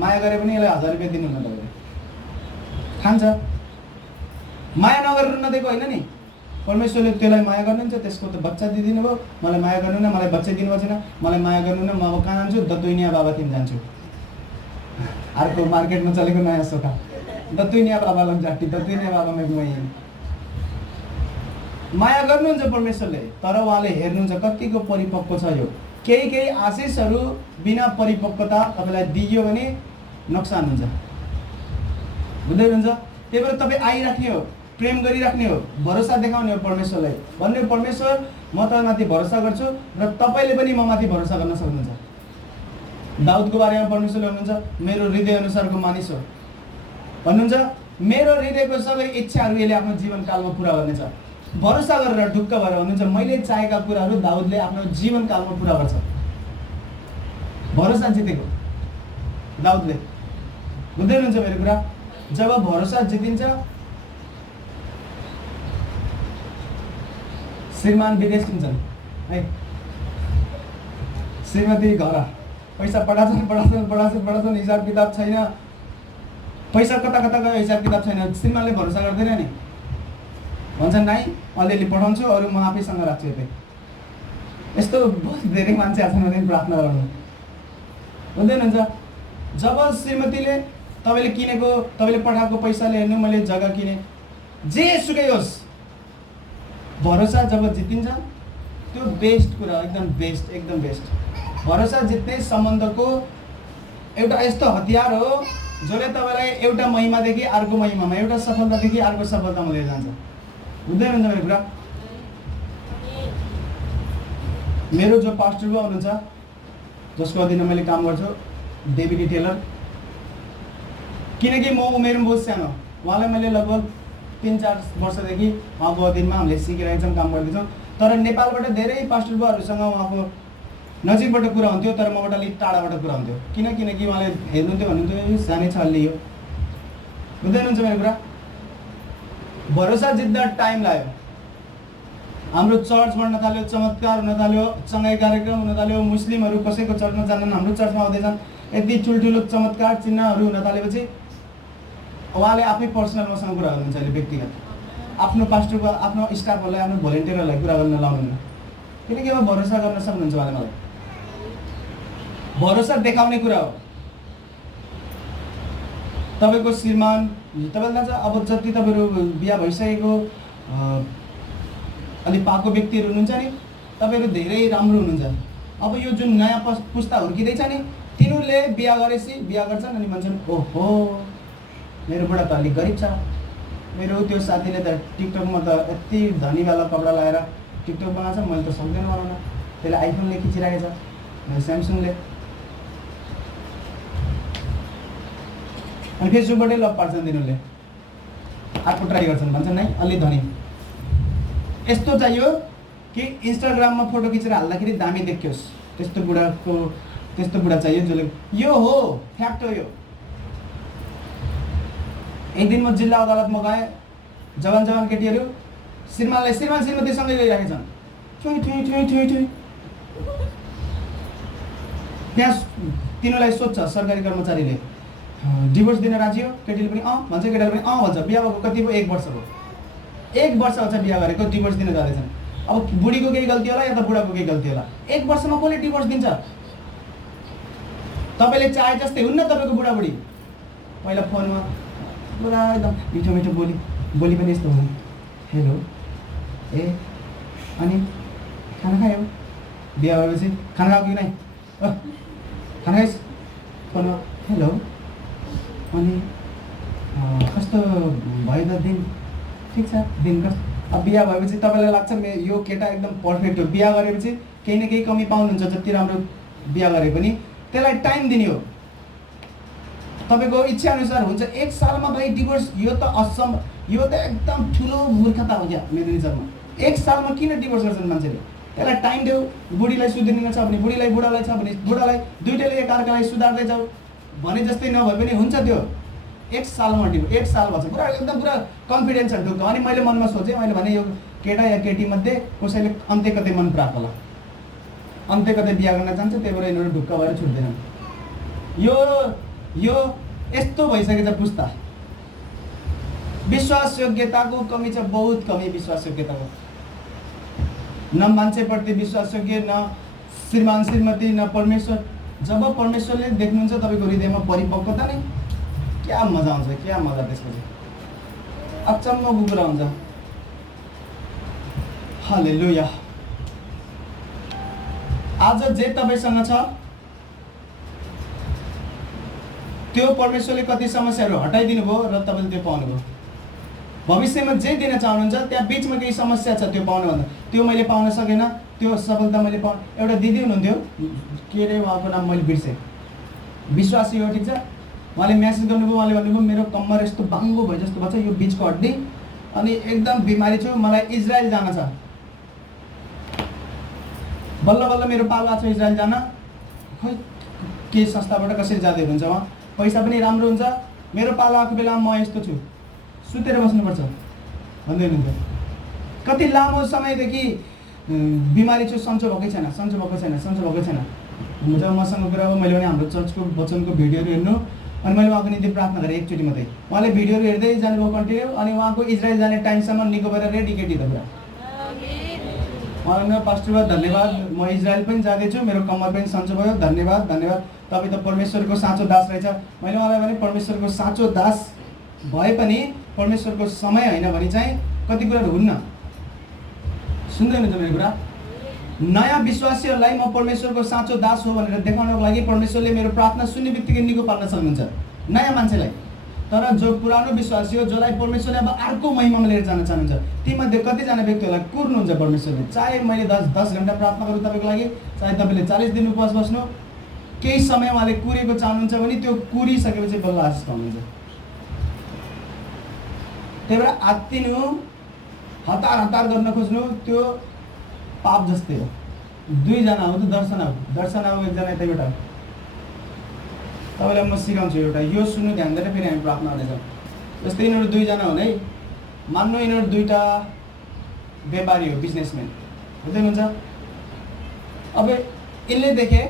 माया गरे पनि यसलाई 1000 रुपियाँ दिनुहुन्न, तपाईँले खान्छ। माया नगरेर नदिएको होइन नि, परमेश्वरले त्यसलाई माया गर्नुहुन्छ, त्यसको त बच्चा दिइदिनु भयो। मलाई माया गर्नु न, मलाई बच्चा दिनुभएको छैन, मलाई माया गर्नु न, म अब कहाँ जान्छु, दतुइनिया बाबातिर जान्छु। अर्को मार्केटमा चलेको नयाँ सोखा, दतुइनिया बाबा लग जाटी, दतुइनिया बाबा मैं माया गर्नुहुन्छ परमेश्वरले, तर उहाँले हेर्नुहुन्छ कतिको परिपक्व छ यो। केही आशिषहरू बिना परिपक्वता तपाईँलाई दिइयो भने नोक्सान हुन्छ। बुझ्दै हुनुहुन्छ? त्यही भएर तपाईँ आइराख्ने हो, प्रेम गरिराख्ने हो, भरोसा देखाउने हो परमेश्वरलाई, भन्ने हो परमेश्वर म तपाईँमाथि भरोसा गर्छु र तपाईँले पनि म माथि भरोसा गर्न सक्नुहुन्छ। दाउदको बारेमा परमेश्वरले भन्नुहुन्छ मेरो हृदय अनुसारको मानिस हो भन्नुहुन्छ, मेरो हृदयको सबै इच्छाहरू यसले आफ्नो जीवनकालमा पुरा गर्नेछ। भरोसा गरेर ढुक्क भएर भन्नुहुन्छ मैले चाहेका कुराहरू दाउदले आफ्नो जीवनकालमा पुरा गर्छ। भरोसा जितेको दाउदले। बुझ्दै हुनुहुन्छ मेरो कुरा? जब भरोसा जितिन्छ श्रीमान विदेश किन्छन् है, श्रीमती घर, पैसा पठाउँछन्, हिसाब किताब छैन, पैसा कता कता गयो हिसाब किताब छैन, श्रीमानले भरोसा गर्दैन नि, भन्छन् नाइ अलिअलि पठाउँछु, अरू म आफैसँग राख्छु। यतै यस्तो बहुत धेरै मान्छे आछन् भने प्रार्थना गर्नु हुँदैन हुन्छ। जब श्रीमतीले तपाईँले किनेको, तपाईँले पठाएको पैसाले हेर्नु मैले जग्गा किने, जे सुकै होस्, भरोसा जब जितिन्छ त्यो बेस्ट कुरा, एकदम बेस्ट, एकदम बेस्ट। भरोसा जित्ने सम्बन्धको एउटा यस्तो हतियार हो जसले तपाईँलाई एउटा महिमादेखि अर्को महिमामा, एउटा सफलतादेखि अर्को सफलतामा लिएर जान्छ। हुँदैन हुन्छ मेरो कुरा। मेरो जो पास्टर बुवा हुनुहुन्छ, जसको अधीनमा मैले काम गर्छु, डेभिड टेलर, किनकि म उमेरमा बहुत सानो, उहाँलाई मैले लगभग 3-4 वर्षदेखि उहाँको अधीनमा हामीले सिकिरहेका छौँ, काम गर्दैछौँ। तर नेपालबाट धेरै पास्टर बुवाहरूसँग उहाँको नजिकबाट कुरा हुन्थ्यो, तर मबाट अलिक टाढाबाट कुरा हुन्थ्यो। किनकि उहाँले हेर्नुहुन्थ्यो भन्नुहुन्थ्यो सानै छ अलि यो। हुँदैन हुन्छ मेरो कुरा। भरोसा जित्दा टाइम लाग्यो। हाम्रो चर्च बढ्न थाल्यो, चमत्कार हुन थाल्यो, चङ्गाई कार्यक्रम हुन थाल्यो, मुस्लिमहरू कसैको चर्चमा जान्दैनन्, हाम्रो चर्चमा आउँदैछन्। यति ठुल्ठुलो चमत्कार चिन्हहरू हुन थालेपछि उहाँले आफै पर्सनल मसँग कुरा गर्नुहुन्छ। अहिले व्यक्तिगत आफ्नो पास्टरको, आफ्नो स्टाफहरूलाई, आफ्नो भोलिन्टियरहरूलाई कुरा गर्न लाउनुहुन्न, किनकि अब भरोसा गर्न सक्नुहुन्छ उहाँले मलाई। भरोसा देखाउने कुरा हो। तपाईँको श्रीमान, तपाईँले थाहा छ अब जति तपाईँहरू बिहा भइसकेको अलिक पाएको व्यक्तिहरू हुनुहुन्छ नि, तपाईँहरू धेरै राम्रो हुनुहुन्छ। अब यो जुन नयाँ पुस्ता हुर्किँदैछ नि, तिनीहरूले बिहा गरेपछि बिहा गर्छन् अनि भन्छन् ओहो मेरो बुढा त अलिक गरिब छ, मेरो त्यो साथीले त टिकटकमा त यति धनीवाला कपडा लगाएर टिकटक बनाएको छ, मैले त सक्दैन बनाउन, त्यसले आइफोनले खिचिरहेको छ, स्यामसङले। अनि फेसबुकबाटै लभ पार्छन् तिनीहरूले, आफू ट्राई गर्छन्, भन्छन् नै अलि धनी। यस्तो चाहियो कि इन्स्टाग्राममा फोटो खिचेर हाल्दाखेरि दामी देखियोस्, त्यस्तो बुढा चाहियो जसले, यो हो फ्याक्ट हो यो। एक दिन म जिल्ला अदालतमा गएँ, जवान केटीहरू श्रीमान श्रीमतीसँगै गइरहेका छन्, ठुई त्यहाँ तिनीहरूलाई सोध्छ सरकारी कर्मचारीले डिभोर्स दिन राजी हो, केटीले पनि भन्छ, केटाले पनि भन्छ। बिहा भएको कति भयो? 1 वर्ष भयो। 1 वर्ष हुन्छ बिहा गरेको, डिभोर्स दिन जाँदैछन्। अब बुढीको केही गल्ती होला या त बुढाको केही गल्ती होला, 1 वर्षमा कसले डिभोर्स दिन्छ? तपाईँले चाहे जस्तै हुन्न तपाईँको बुढाबुढी। पहिला फोनमा पुरा एकदम मिठो बोली पनि यस्तो हुनु, हेलो ए अनि खाना खायो? बिहा भएपछि खाना खायो कि नै? खाना खाइस्? फोनमा हेलो अनि कस्तो भयो त दिन? ठिक छ, दिन कस्तो? अब बिहा भएपछि तपाईँलाई लाग्छ यो केटा एकदम पर्फेक्ट हो, बिहा गरेपछि केही न केही कमी पाउनुहुन्छ, जति राम्रो बिहा गरे पनि त्यसलाई टाइम दिने हो। तपाईँको इच्छा अनुसार हुन्छ। 1 सालमा भाइ डिभोर्स, यो त असम्भव, यो त एकदम ठुलो मूर्खता हो क्या मेरो नजरमा। 1 सालमा किन डिभोर्स गर्छन् मान्छेले? त्यसलाई टाइम देऊ। बुढीलाई सुध्रिनु छ भने बुढीलाई, बुढालाई छ भने बुढालाई, दुइटैले एकअर्कालाई सुधार्दै जाऊ भने जस्तै नभए पनि हुन्छ त्यो। 1 सालमा डिभोर्स, 1 साल भन्छ, पुरा एकदम पुरा कन्फिडेन्स छ ढुक्क। अनि मैले मनमा सोचेँ, मैले भने यो केटा या केटीमध्ये कसैले अन्त्य कतै मन प्राप्त होला, अन्त्य कतै बिहा गर्न जान्छ, त्यही भएर यिनीहरू ढुक्क भएर छुट्दैनन्। यो यस्तो भइसकेछ पुस्ता। विश्वास योग्यताको कमी छ, बहुत कमी विश्वास योग्यताको। न मान्छेप्रति विश्वास योग्य, न श्रीमान श्रीमती, न परमेश्वर। जब परमेश्वरले देख्नुहुन्छ तपाईँको हृदयमा परिपक्वता नै, क्या मजा आउँछ, क्या मजा। त्यसपछि अचम्मको कुरा हुन्छ। हालेलुया। आज जे तपाईँसँग छ त्यो परमेश्वरले कति समस्याहरू हटाइदिनु भयो र तपाईँले त्यो पाउनुभयो। भविष्यमा जे दिन चाहनुहुन्छ त्यहाँ बिचमा केही समस्या छ, त्यो पाउनुभन्दा त्यो मैले पाउन सकेन, त्यो सफलता मैले एउटा दिदी हुनुहुन्थ्यो, के अरे उहाँको नाम मैले बिर्सेँ, विश्वासी हो, ठिक छ। उहाँले म्यासेज गर्नुभयो, उहाँले भन्नुभयो मेरो कम्मर यस्तो बाङ्गो भयो जस्तो भएको छ, यो बिचको हड्डी, अनि एकदम बिमारी छु, मलाई इजरायल जान छ। बल्ल बल्ल मेरो पालो छ इजरायल जान। खोइ के संस्थाबाट कसरी जाँदै हुनुहुन्छ उहाँ, पैसा पनि राम्रो हुन्छ। मेरो पालो आएको बेलामा म यस्तो छु, सुतेर बस्नुपर्छ भन्दै हुनुहुन्थ्यो। कति लामो समयदेखि बिमारी छु, सन्चो भएकै छैन, सन्चो भएको छैन, सन्चो भएकै छैन। जब मसँग कुरा हो, मैले भने हाम्रो चर्चको वचनको भिडियोहरू हेर्नु, अनि मैले उहाँको निम्ति प्रार्थना गरेँ एकचोटि मात्रै। उहाँले भिडियोहरू हेर्दै जानुभयो कन्टिन्यू, अनि उहाँको इजरायल जाने टाइमसम्म निको भएर रेडी केटी त पुरा। उहाँले पास्टर धन्यवाद, म इजरायल पनि जाँदैछु, मेरो कम्मर पनि सन्चो भयो, धन्यवाद धन्यवाद, तपाईँ त परमेश्वरको साँचो दास रहेछ। मैले उहाँलाई भने परमेश्वरको साँचो दास भए पनि परमेश्वरको समय होइन भने चाहिँ कति कुराहरू हुन्न। सुन्दै हुनुहुन्छ मेरो कुरा? नयाँ विश्वासीहरूलाई म परमेश्वरको साँचो दास हो भनेर देखाउनको लागि परमेश्वरले मेरो प्रार्थना सुन्ने बित्तिकै निको पार्न सक्नुहुन्छ नयाँ मान्छेलाई। तर जो पुरानो विश्वासी हो, जसलाई परमेश्वरले अब अर्को महिमामा लिएर जान चाहनुहुन्छ, तीमध्ये कतिजना व्यक्तिहरूलाई कुर्नुहुन्छ परमेश्वरले। चाहे मैले 10 घन्टा प्रार्थना गरौँ तपाईँको लागि, चाहे तपाईँले 40 दिन उपवास बस्नु, केही समय उहाँले कुरेको चाहनुहुन्छ भने त्यो कुरिसकेपछि बल्ल आशिष पाउनुहुन्छ। त्यही भएर आत्तिनु, हतार गर्न खोज्नु त्यो पाप जस्तै हो। 2 जना हो त दर्शन हो, 1 जना यतैबाट हो। तपाईँलाई म सिकाउँछु एउटा, यो सुन्नु ध्यान दिएर फेरि हामी प्रार्थना गर्नेछौँ। जस्तै यिनीहरू 2 जना हुन् है, मान्नु यिनीहरू 2टा व्यापारी हो, बिजनेसम्यान हुँदै हुन्छ। अब यसले देखे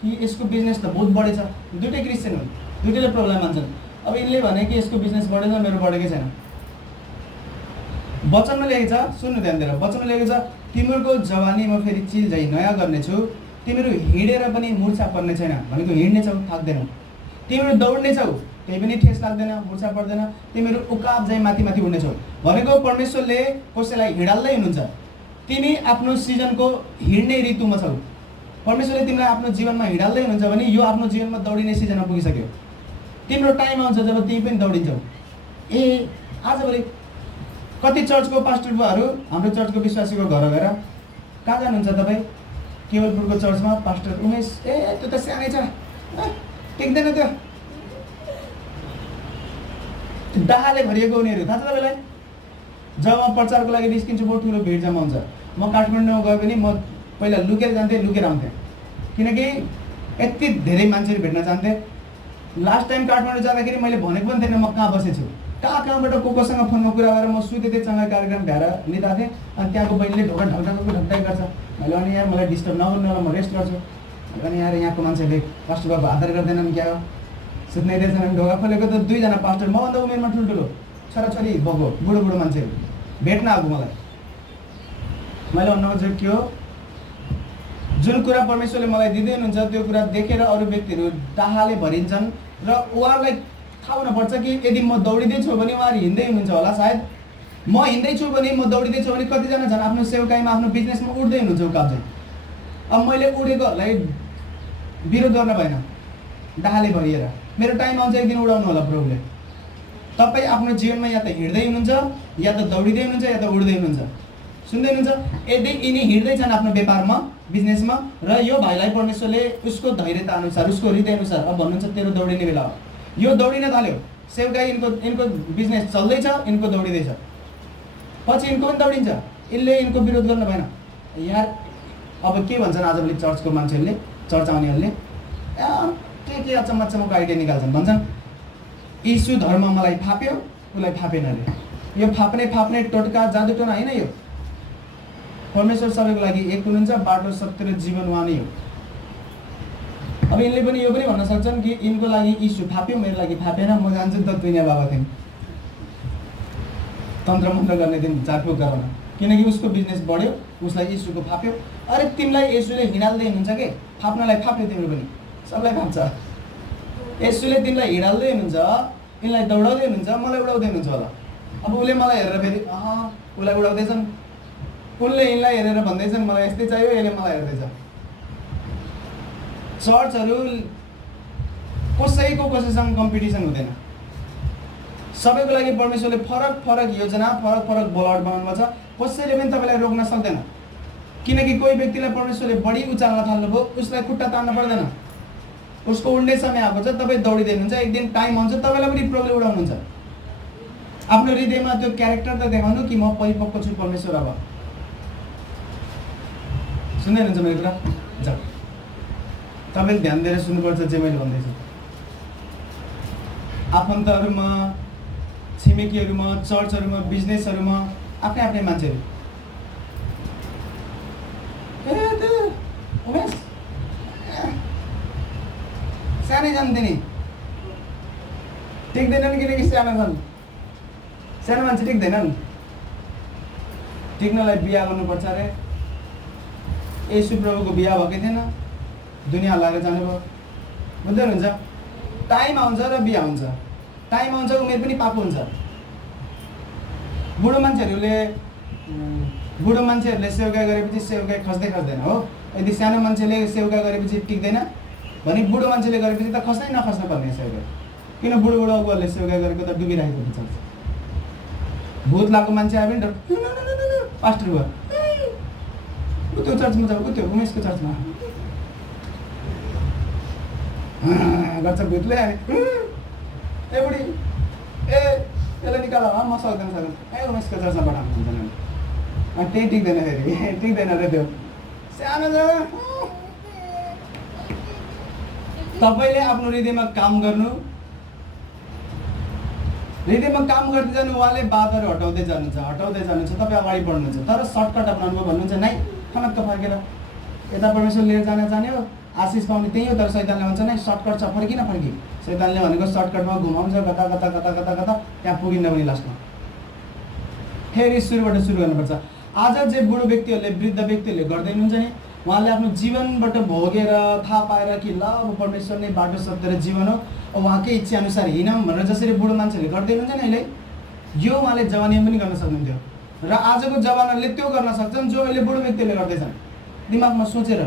कि यसको बिजनेस त बहुत बढेछ, 2टै क्रिस्चियन हुन्, 2टैले प्रब्लम मान्छन्। अब यिनले भने कि यसको बिजनेस बढेछ, मेरो बढेकै छैन। वचनमा लेखेको छ, सुन्नु ध्यान दिएर, वचनमा लेखेको छ, तिमीहरूको जवानी म फेरि चिल झै नयाँ गर्नेछु, तिमीहरू हिँडेर पनि मुर्छा पर्ने छैन। भनेको हिँड्नेछौ, थाक्दैनौ, तिमीहरू दौड्नेछौ, केही पनि ठेस लाग्दैन, मुर्छा पर्दैन, तिमीहरू उकाब झै माथि माथि उड्नेछौ। भनेको परमेश्वरले कसैलाई हिँडाल्दै हुनुहुन्छ। तिमी आफ्नो सिजनको हिँड्ने ऋतुमा छौ। परमेश्वरले तिमीलाई आफ्नो जीवनमा हिँडाल्दै हुनुहुन्छ भने यो आफ्नो जीवनमा दौडिने सिजनमा पुगिसक्यो। तिम्रो टाइम आउँछ जब तिमी पनि दौडिन्छौ। आजभोलि कति चर्चको पास्टर बुवाहरू हाम्रो चर्चको विश्वासीको घर गएर, कहाँ जानुहुन्छ तपाईँ? केवलपुरको चर्चमा पास्टर उमेश, त्यो त सानै छ, टिक्दैन त्यो, डाहाले भरिएको उनीहरू। थाहा छ तपाईँलाई? जब म प्रचारको लागि निस्किन्छु बहुत ठुलो भिड जम्मा हुन्छ। म काठमाडौँमा गयो भने म पहिला लुकेर जान्थेँ, लुकेर आउँथेँ, किनकि यति धेरै मान्छेहरू भेट्न चाहन्थेँ। लास्ट टाइम काठमाडौँ जाँदाखेरि मैले भनेको पनि थिएन म कहाँ बसेछु, कहाँबाट कोसँग फोनमा कुरा गरेर म सुतेसँगै कार्यक्रम भ्याएर लिँदा थिएँ। अनि त्यहाँको बहिनीले ढोका ढकढकै गर्छ। मैले अनि यहाँ मलाई डिस्टर्ब नगर्नु होला, म रेस्ट गर्छु। अनि यहाँ यहाँको मान्छेले पास्टर बाबु आदर गर्दैनन् क्या हो, सुत्नै दिएछन्। ढोका खोलेको त 2 जना पास्टर, मभन्दा उमेरमा ठुल्ठुलो छोराछोरी भएको बुढो मान्छेहरू भेट्न आएको। मैले भन्नु खोजेको के हो, जुन कुरा परमेश्वरले मलाई दिँदै हुनुहुन्छ त्यो कुरा देखेर अरू व्यक्तिहरू डाहाले भरिन्छन् र उहाँहरूलाई थाहा हुनुपर्छ कि यदि म दौडिँदैछु भने उहाँहरू हिँड्दै हुनुहुन्छ होला। सायद म हिँड्दैछु भने, म दौडिँदैछु भने कतिजना छन् आफ्नो सेवकाईमा, आफ्नो बिजनेसमा उड्दै हुनुहुन्छ उकाब चाहिँ। अब मैले उडेकोहरूलाई विरोध गर्न भएन, डाहाले भरिएर मेरो टाइम आउँछ, एक दिन उडाउनु होला प्रभुले। तपाईँ आफ्नो जीवनमा या त हिँड्दै हुनुहुन्छ, या त दौडिँदै हुनुहुन्छ, या त उड्दै हुनुहुन्छ। सुन्दै हुनुहुन्छ? यदि यिनी हिँड्दैछन् आफ्नो व्यापारमा, बिजनेसमा, र यो भाइलाई परमेश्वरले उसको धैर्यता अनुसार, उसको हृदय अनुसार अब भन्नुहुन्छ तेरो दौडिने बेला हो, यो दौडिन थाल्यो, सेवकाई यिनको बिजनेस चल्दैछ, यिनको दौडिँदैछ, पछि यिनको पनि दौडिन्छ, यसले यिनको विरोध गर्न भएन। यार अब के भन्छन् आजभोलि चर्चको मान्छेहरूले, चर्च आउनेहरूले के अचम्मको आइडिया निकाल्छन्। भन्छन् यीशु धर्म मलाई फाप्यो, उसलाई फापेन अरे। यो फाप्ने टोटका जादुटोना होइन, यो परमेश्वर सबैको लागि एक हुनुहुन्छ, बाटो सत्य र जीवन उहाँ नै हो। अब यिनले पनि यो पनि भन्न सक्छन् कि यिनको लागि यीशु फाप्यो, मेरो लागि फापेन, म जान्छु नि त दुनियाँ बाबा थियौँ तन्त्र मन्त्र गर्ने दिन झारफुक गर्न, किनकि उसको बिजनेस बढ्यो, उसलाई यीशुको फाप्यो। अरे तिमीलाई यसुले हिँडाल्दै हुनुहुन्छ के, फाप्नलाई फाप्यो, तिम्रो पनि सबलाई फाप्छ। यसुले तिमीलाई हिँडाल्दै हुनुहुन्छ, यिनलाई दौडाउँदै हुनुहुन्छ, मलाई उडाउँदै हुनुहुन्छ होला। अब उसले मलाई हेरेर फेरि उसलाई उडाउँदैछन्, उनले यिनलाई हेरेर भन्दैछन् मलाई यस्तै चाहियो, यसले मलाई हेर्दैछ। चर्चहरू कसैसँग कम्पिटिसन हुँदैन। सबैको लागि परमेश्वरले फरक योजना, फरक बोलावट बनाउनु भएको छ। कसैले पनि तपाईँलाई रोक्न सक्दैन, किनकि कोही व्यक्तिलाई परमेश्वरले बढी उचाल्न थाल्नुभयो, उसलाई खुट्टा तान्न पर्दैन। उसको उड्ने समय आएको छ, तपाईँ दौडिँदै हुनुहुन्छ, एक दिन टाइम आउँछ तपाईँलाई पनि प्रभुले उडाउनुहुन्छ। आफ्नो हृदयमा त्यो क्यारेक्टर त देखाउनु कि म परिपक्व छु परमेश्वर। अब सुन्दै हुनुहुन्छ मेरो कुरा? जाऊ, तपाईँले ध्यान दिएर सुन्नुपर्छ जे मैले भन्दैछु। आफन्तहरूमा, छिमेकीहरूमा, चर्चहरूमा, बिजनेसहरूमा आफ्नै मान्छेहरू जान्दिने, टिक्दैनन् किनकि सानो छन्। सानो मान्छे टिक्दैनन्, टिक्नलाई बिहा गर्नुपर्छ अरे। येशू प्रभुको बिहा भएकै थिएन, दुनियाँ हल्लाएर जानुभयो। बुझ्दै हुनुहुन्छ? टाइम आउँछ र बिहा हुन्छ, टाइम आउँछ उमेर पनि पाको हुन्छ। बुढो मान्छेहरूले सेवकाई गरेपछि सेवकाई खस्दै खस्दैन हो। यदि सानो मान्छेले सेवकाई गरेपछि टिक्दैन भने बुढो मान्छेले गरेपछि त खस्नै नखस्न पर्ने सेवकाई। किन बुढो अगुवाले सेवकाई गरेको त डुबिरहेको हुन्छ। भूत लागेको मान्छे आयो भने पास्टर भयो, त्यो चर्चमा जाऊ, त्यो उमेशको चर्चमा गर्छ भूतले। अनि ए बुढी, ए त्यसलाई निकाल, म सक्दैन, ए उमेशको चर्चमा पठाउनु हुन्छ। अनि त्यही टिक्दैन, फेरि टिक्दैन र त्यो सानो जग्गा। तपाईँले आफ्नो हृदयमा काम गर्नु, हृदयमा काम गर्दै जानु, उहाँले बातहरू हटाउँदै जानुहुन्छ, तपाईँ अगाडि बढ्नुहुन्छ। तर सर्टकट अपनाउनु भन्नुहुन्छ नै, खनक्क फर्केर यता परमेश्वर लिएर जाने हो, आशिष पाउने त्यही हो। तर शैतानले भन्छ नै सर्टकट छ, फर्की न फर्की। शैतानले भनेको सर्टकटमा घुमाउँछ, कता कता कता कता कता त्यहाँ पुगिन्न पनि लास्टमा। फेरि सुरुबाट सुरु गर्नुपर्छ। आज जे बुढो व्यक्तिहरूले, वृद्ध व्यक्तिहरूले गर्दै हुनुहुन्छ नि, उहाँले आफ्नो जीवनबाट भोगेर थाहा पाएर कि ल अब परमेश्वर नै बाटो सत्य र जीवन हो, उहाँकै इच्छा अनुसार हिँडौँ भनेर जसरी बुढो मान्छेहरूले गर्दै हुनुहुन्छ नि अहिले, यो उहाँले जवानीमा पनि गर्न सक्नुहुन्थ्यो। र आजको जवानहरूले त्यो गर्न सक्छन् जो अहिले बुढो व्यक्तिहरूले गर्दैछन्। दिमागमा सोचेर।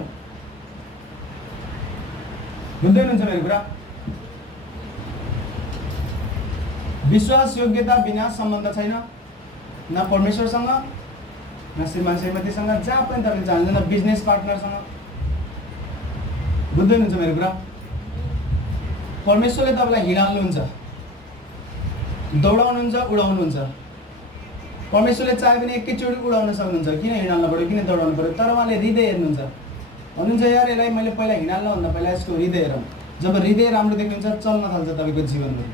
बुझ्दै हुनुहुन्छ मेरो कुरा? विश्वास योग्यता बिना सम्बन्ध छैन, न परमेश्वरसँग, न श्रीमान श्रीमतीसँग, जहाँ पनि तपाईँले जानुहुन्छ, न बिजनेस पार्टनरसँग। बुझ्दै हुनुहुन्छ मेरो कुरा? परमेश्वरले तपाईँलाई हिँडाल्नुहुन्छ, दौडाउनुहुन्छ, उडाउनुहुन्छ। परमेश्वरले चाहे भने एकैचोटि उडाउन सक्नुहुन्छ, किन हिँडाल्नु पऱ्यो, किन दौडाउनु पऱ्यो? तर उहाँले हृदय हेर्नुहुन्छ, भन्नुहुन्छ यार यसलाई मैले पहिला हिँडाल्नुभन्दा पहिला यसको हृदय हेरौँ। जब हृदय राम्रो देख्नुहुन्छ, चल्न थाल्छ तपाईँको जीवनमा।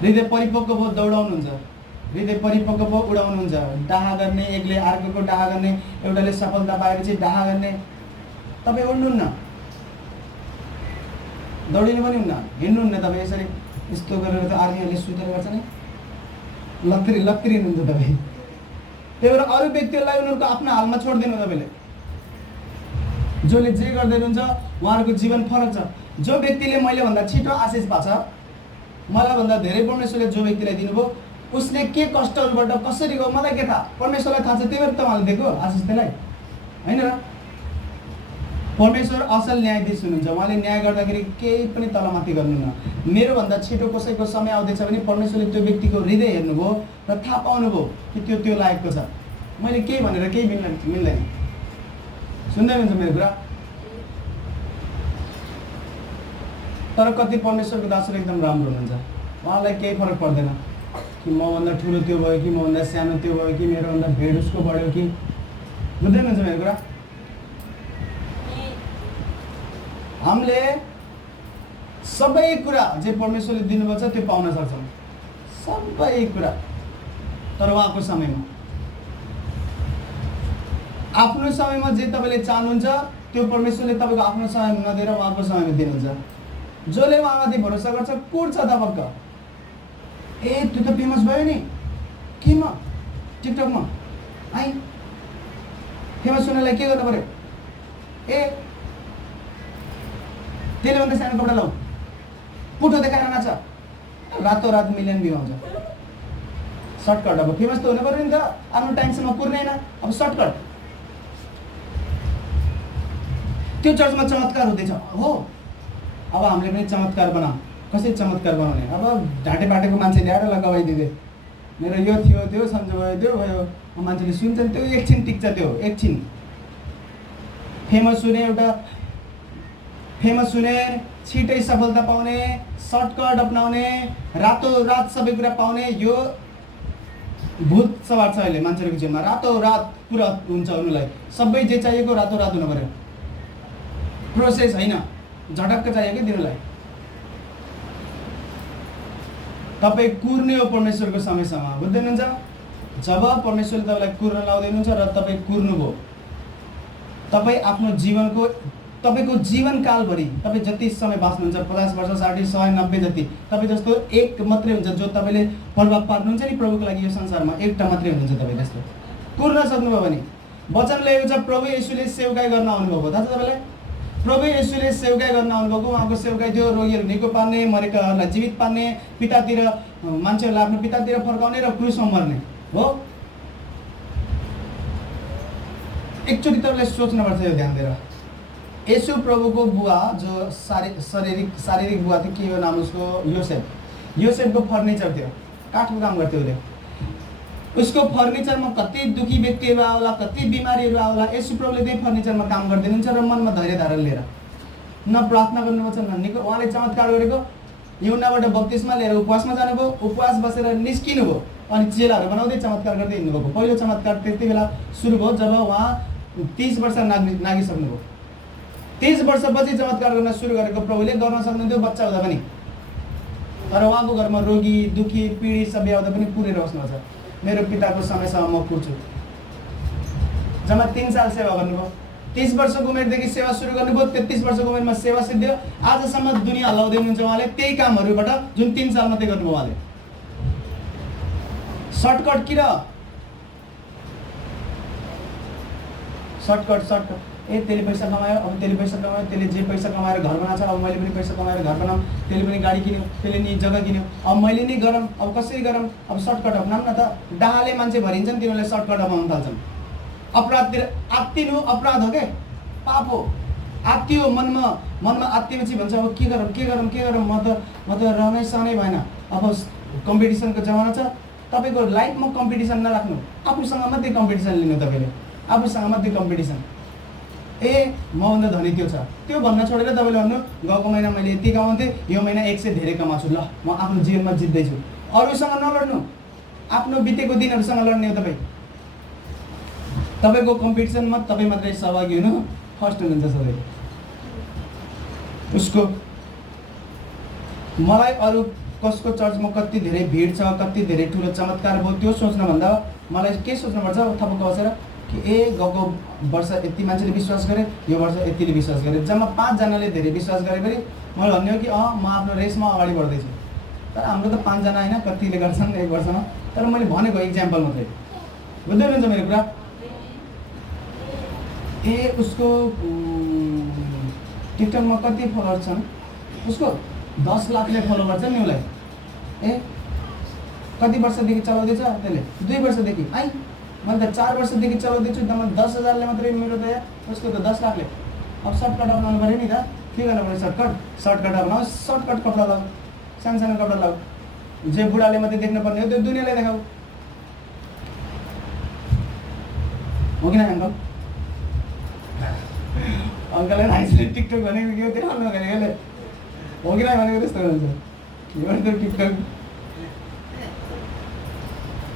हृदय परिपक्व भयो, दौडाउनुहुन्छ, हृदय परिपक्व भयो, उडाउनुहुन्छ। डाहा गर्ने, एकले अर्कोको डाहा गर्ने, एउटाले सफलता पाएपछि डाहा गर्ने। तपाईँ उड्नुहुन्न, दौडिनु पनि हुन्न, हिँड्नुहुन्न। तपाईँ यसरी यस्तो गरेर त आर्मीहरूले सुतेर गर्छ नि, लत्तरी हुनुहुन्छ तपाईँ। त्यही भएर अरू व्यक्तिहरूलाई उनीहरूको आफ्नो हालमा छोडिदिनु तपाईँले। जसले जे गर्दै हुनुहुन्छ उहाँहरूको जीवन फरक छ। जो व्यक्तिले मैले भन्दा छिटो आशिष पाछ, मलाई भन्दा धेरै परमेश्वरले जो व्यक्तिलाई दिनुभयो, उसले के कष्टहरूबाट कसरी गयो मलाई के थाहा, परमेश्वरलाई थाहा छ। त्यही भएर त उहाँले दिएको आशिष त्यसलाई, होइन र? परमेश्वर असल न्यायाधीश हुनुहुन्छ, उहाँले न्याय गर्दाखेरि केही पनि तलमाथि गर्नुहुन्न। मेरोभन्दा छिटो कसैको समय आउँदैछ भने परमेश्वरले त्यो व्यक्तिको हृदय हेर्नुभयो र थाहा पाउनुभयो कि त्यो लायकको छ। मैले केही भनेर केही मिल्दैन। सुन्दै हुनुहुन्छ मेरो कुरा? तर कति परमेश्वरको दासहरू एकदम राम्रो हुनुहुन्छ, उहाँलाई केही फरक पर्दैन कि मभन्दा ठुलो त्यो भयो कि मभन्दा सानो त्यो भयो कि मेरोभन्दा भेड उसको बढ्यो कि। बुझ्दै हुनुहुन्छ मेरो कुरा? हामीले सबै कुरा जे परमेश्वरले दिनुभएको छ त्यो पाउन सक्छौँ, सबै कुरा। तर उहाँको समयमा, आफ्नो समयमा जे तपाईँले चाहनुहुन्छ त्यो परमेश्वरले तपाईँको आफ्नो समयमा नदिएर उहाँको समयमा दिनुहुन्छ। जसले उहाँमाथि भरोसा गर्छ कुर्छ दपक्क। ए त्यो त फेमस भयो नि, केमा? टिकटकमा है फेमस हुनलाई के गर्नु पर्यो? ए त्यसले भन्दा सानो कपडा लाऊ, पुटो देखाएर नाच, रातोरात मिलियन भ्यू आउँछ। सर्टकट। अब फेमस त हुनु पर्यो नि त, आफ्नो टाइमसम्म पुर्दैन। अब सर्टकट। त्यो चर्चमा चमत्कार हुँदैछ हो, अब हामीले पनि चमत्कार बनाऊ। कसरी चमत्कार बनाउने? अब ढाँटे बाटेको मान्छे ल्याएर ल गवाइदिँदै, मेरो यो थियो त्यो सन्जो भयो त्यो भयो, मान्छेले सुन्छन्, त्यो एकछिन टिक्छ, त्यो एकछिन फेमस हुने, छिटै सफलता पाउने, सर्टकट अपनाउने, रातोरात सबै कुरा पाउने, यो भूत सवार छ अहिले मान्छेहरूको जीवनमा। रातोरात पुरा हुन्छ उनीलाई, सबै जे चाहिएको रातोरात हुनु पर्यो। प्रोसेस होइन, झटक्क चाहियो कि दिनलाई। तपाईँ कुर्ने हो परमेश्वरको समयसँग। बुझ्दै हुनुहुन्छ? जब परमेश्वरले तपाईँलाई कुर्न लाउँदै हुनुहुन्छ र तपाईँ कुर्नुभयो, तपाईँ आफ्नो जीवनको तपाईँको जीवनकालभरि तपाईँ जति समय बाँच्नुहुन्छ 50 वर्ष 60 100 90 जति तपाईँ जस्तो एक मात्रै हुन्छ जो तपाईँले प्रभाव पार्नुहुन्छ नि प्रभुको लागि यो संसारमा, एउटा मात्रै हुनुहुन्छ तपाईँ त्यस्तो। पुर्न सक्नुभयो भने वचन लेखेको छ प्रभु येशूले सेवकाई गर्न आउनुभएको थाहा छ तपाईँलाई। प्रभु येशूले सेवकाई गर्न आउनुभएको, उहाँको सेवकाई थियो रोगीहरू निको पार्ने, मरेकाहरूलाई जीवित पार्ने, पितातिर मान्छेहरूलाई आफ्नो पितातिर फर्काउने र क्रुसमा मर्ने हो। एकचोटि तपाईँले सोच्नुपर्छ यो ध्यान दिएर। येशू प्रभुको बुवा जो शारीरिक बुवा थियो, के हो नाम उसको, योसेफको फर्निचर थियो, काठको काम गर्थ्यो उसले। उसको फर्निचरमा कति दुखी व्यक्तिहरू आउला, कति बिमारीहरू आउला, येशू प्रभुले त्यही फर्निचरमा काम गरिदिनुहुन्छ र मनमा धैर्य धारण लिएर न प्रार्थना गर्नुपर्छ न निको। उहाँले चमत्कार गरेको यूहन्नाबाट बप्तिस्मा लिएर उपवासमा जानुभयो, उपवास बसेर निस्किनुभयो अनि चेलाहरू बनाउँदै चमत्कार गर्दै हिँड्नुभएको। पहिलो चमत्कार त्यति बेला सुरु भयो जब उहाँ 30 वर्ष नागिसक्नुभयो। 30 वर्षपछि चमत्कार गर्न सुरु गरेको प्रभुले गर्न सक्नुहुन्थ्यो बच्चा हुँदा पनि, तर उहाँको घरमा रोगी दुखी पीडित सबै आउँदा पनि पुरेर बस्नुहुन्छ। मेरो पिताको समयसम्म म पुग्छु। जम्मा 3 साल सेवा गर्नुभयो। 30 वर्षको उमेरदेखि सेवा सुरु गर्नुभयो, 33 वर्षको उमेरमा सेवा सिद्धियो। आजसम्म दुनियाँ हल्लाउँदै हुनुहुन्छ उहाँले त्यही कामहरूबाट जुन 3 साल मात्रै गर्नुभयो उहाँले। सर्टकट किन सर्टकट त्यसले पैसा कमायो, अब त्यसले पैसा कमायो, त्यसले जे पैसा कमाएर घर बनाएको छ, अब मैले पनि पैसा कमाएर घर बनाऊँ, त्यसले पनि गाडी किन्यो, त्यसले नि जग्गा किन्यो, अब मैले नि गरौँ, अब कसरी गरौँ, अब सर्टकट अपनाऊँ न त। डाहाले मान्छे भरिन्छन्, तिनीहरूले सर्टकट अपनाउन थाल्छन्। अपराधतिर आत्तिनु अपराध हो के, पाप हो। आत्तियो मनमा आत्तिएपछि भन्छ अब के गरौँ, म त रहनै सहनै भएन। अब कम्पिटिसनको जमाना छ, तपाईँको लाइफमा कम्पिटिसन नराख्नु, आफूसँग मात्रै कम्पिटिसन लिनु। तपाईँले आफूसँग मात्रै कम्पिटिसन, मभन्दा धनी त्यो छ, त्यो भन्न छोडेर तपाईँले भन्नु गएको महिना मैले यति कमाउँथेँ, यो महिना 1 से धेरै कमाउँछु, ल म आफ्नो जीवनमा जित्दैछु। अरूसँग नलड्नु, आफ्नो बितेको दिनहरूसँग लड्ने हो तपाईँ। तपाईँको कम्पिटिसनमा तपाईँ मात्रै सहभागी हुनु फर्स्ट हुनुहुन्छ सबै। उसको मलाई अरू कसको चर्चमा कति धेरै भिड छ, कति धेरै ठुलो चमत्कार भयो त्यो सोच्नुभन्दा मलाई के सोच्नुपर्छ थपक्क बसेर कि गएको वर्ष यति मान्छेले विश्वास गरे, यो वर्ष यतिले विश्वास गरे, जम्मा 5 जनाले धेरै विश्वास गरेपछि मैले भन्ने हो कि म आफ्नो रेसमा अगाडि बढ्दैछु। तर हाम्रो त 5 जना होइन, कतिले गर्छन् 1 वर्षमा। तर मैले भनेको इक्जाम्पल मात्रै, बुझ्दै हुनुहुन्छ मेरो कुरा। उसको टिकटकमा कति फलोवर छन्, उसको 10 लाखले फलोवर छन् नि उसलाई। कति वर्षदेखि चलाउँदैछ त्यसले, 2 वर्षदेखि। मैले त 4 वर्षदेखि चलाउँदैछु, त म 10,000ले मात्रै मेरो त यार, उसको त 10 लाखले। अब सर्टकट अपनाउनु पऱ्यो नि त, के गर्नु पऱ्यो, सर्टकट अपनाऊ, सर्टकट कपडा लगाऊ, सानो कपडा लगाऊ, जे बुढाले मात्रै देख्नुपर्ने हो त्यो दुनियाँलाई देखाऊ, हो कि न अङ्कल? अङ्कलले नाइसले टिकटक भनेको के हो त्यो भन्नु भनेकोले हो कि न भनेको त्यस्तो हुन्छ। के हो त्यो टिकटक?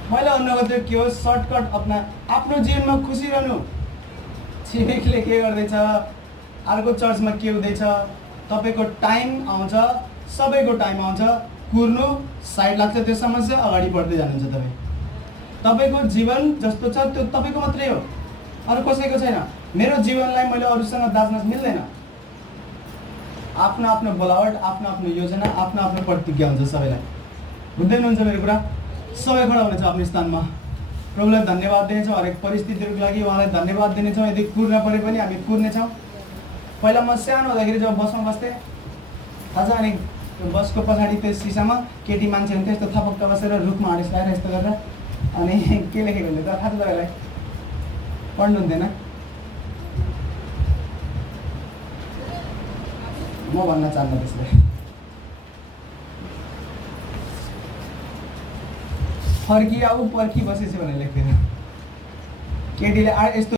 मैले भन्नुको चाहिँ के हो, सर्टकट अपना, आफ्नो जीवनमा खुसी रहनु। छिमेकीले के गर्दैछ, अर्को चर्चमा के हुँदैछ, तपाईँको टाइम आउँछ, सबैको टाइम आउँछ, कुर्नु साइड लाग्छ त्यो समस्या, अगाडि बढ्दै जानुहुन्छ तपाईँ। तपाईँको जीवन जस्तो छ त्यो तपाईँको मात्रै हो, अरू कसैको छैन। मेरो जीवनलाई मैले अरूसँग दाच्न मिल्दैन। आफ्नो आफ्नो बोलावट, आफ्नो आफ्नो योजना, आफ्नो आफ्नो प्रतिज्ञा हुन्छ सबैलाई। बुझ्दै हुनुहुन्छ मेरो कुरा? सबै खडा हुनेछ आफ्नो स्थानमा। प्रभुलाई धन्यवाद दिनेछौँ हरेक परिस्थितिहरूको लागि, उहाँलाई धन्यवाद दिनेछौँ। यदि कुर्न परे पनि हामी कुर्नेछौँ। पहिला म सानो हुँदाखेरि जब बसमा बस्थेँ अझ, अनि बसको पछाडि त्यो सिसामा केटी मान्छे हुन्थ्यो, यस्तो थपक्क बसेर रुखमा हाडेस लगाएर यस्तो गरेर, अनि के लेखेको हुन्थ्यो त थाहा छ तपाईँलाई? पढ्नु हुन्थेन? म भन्न चाहन्न त्यसलाई। फर्की आऊ पर्खी बसेछु भनेर लेख्दैन। केटीले यस्तो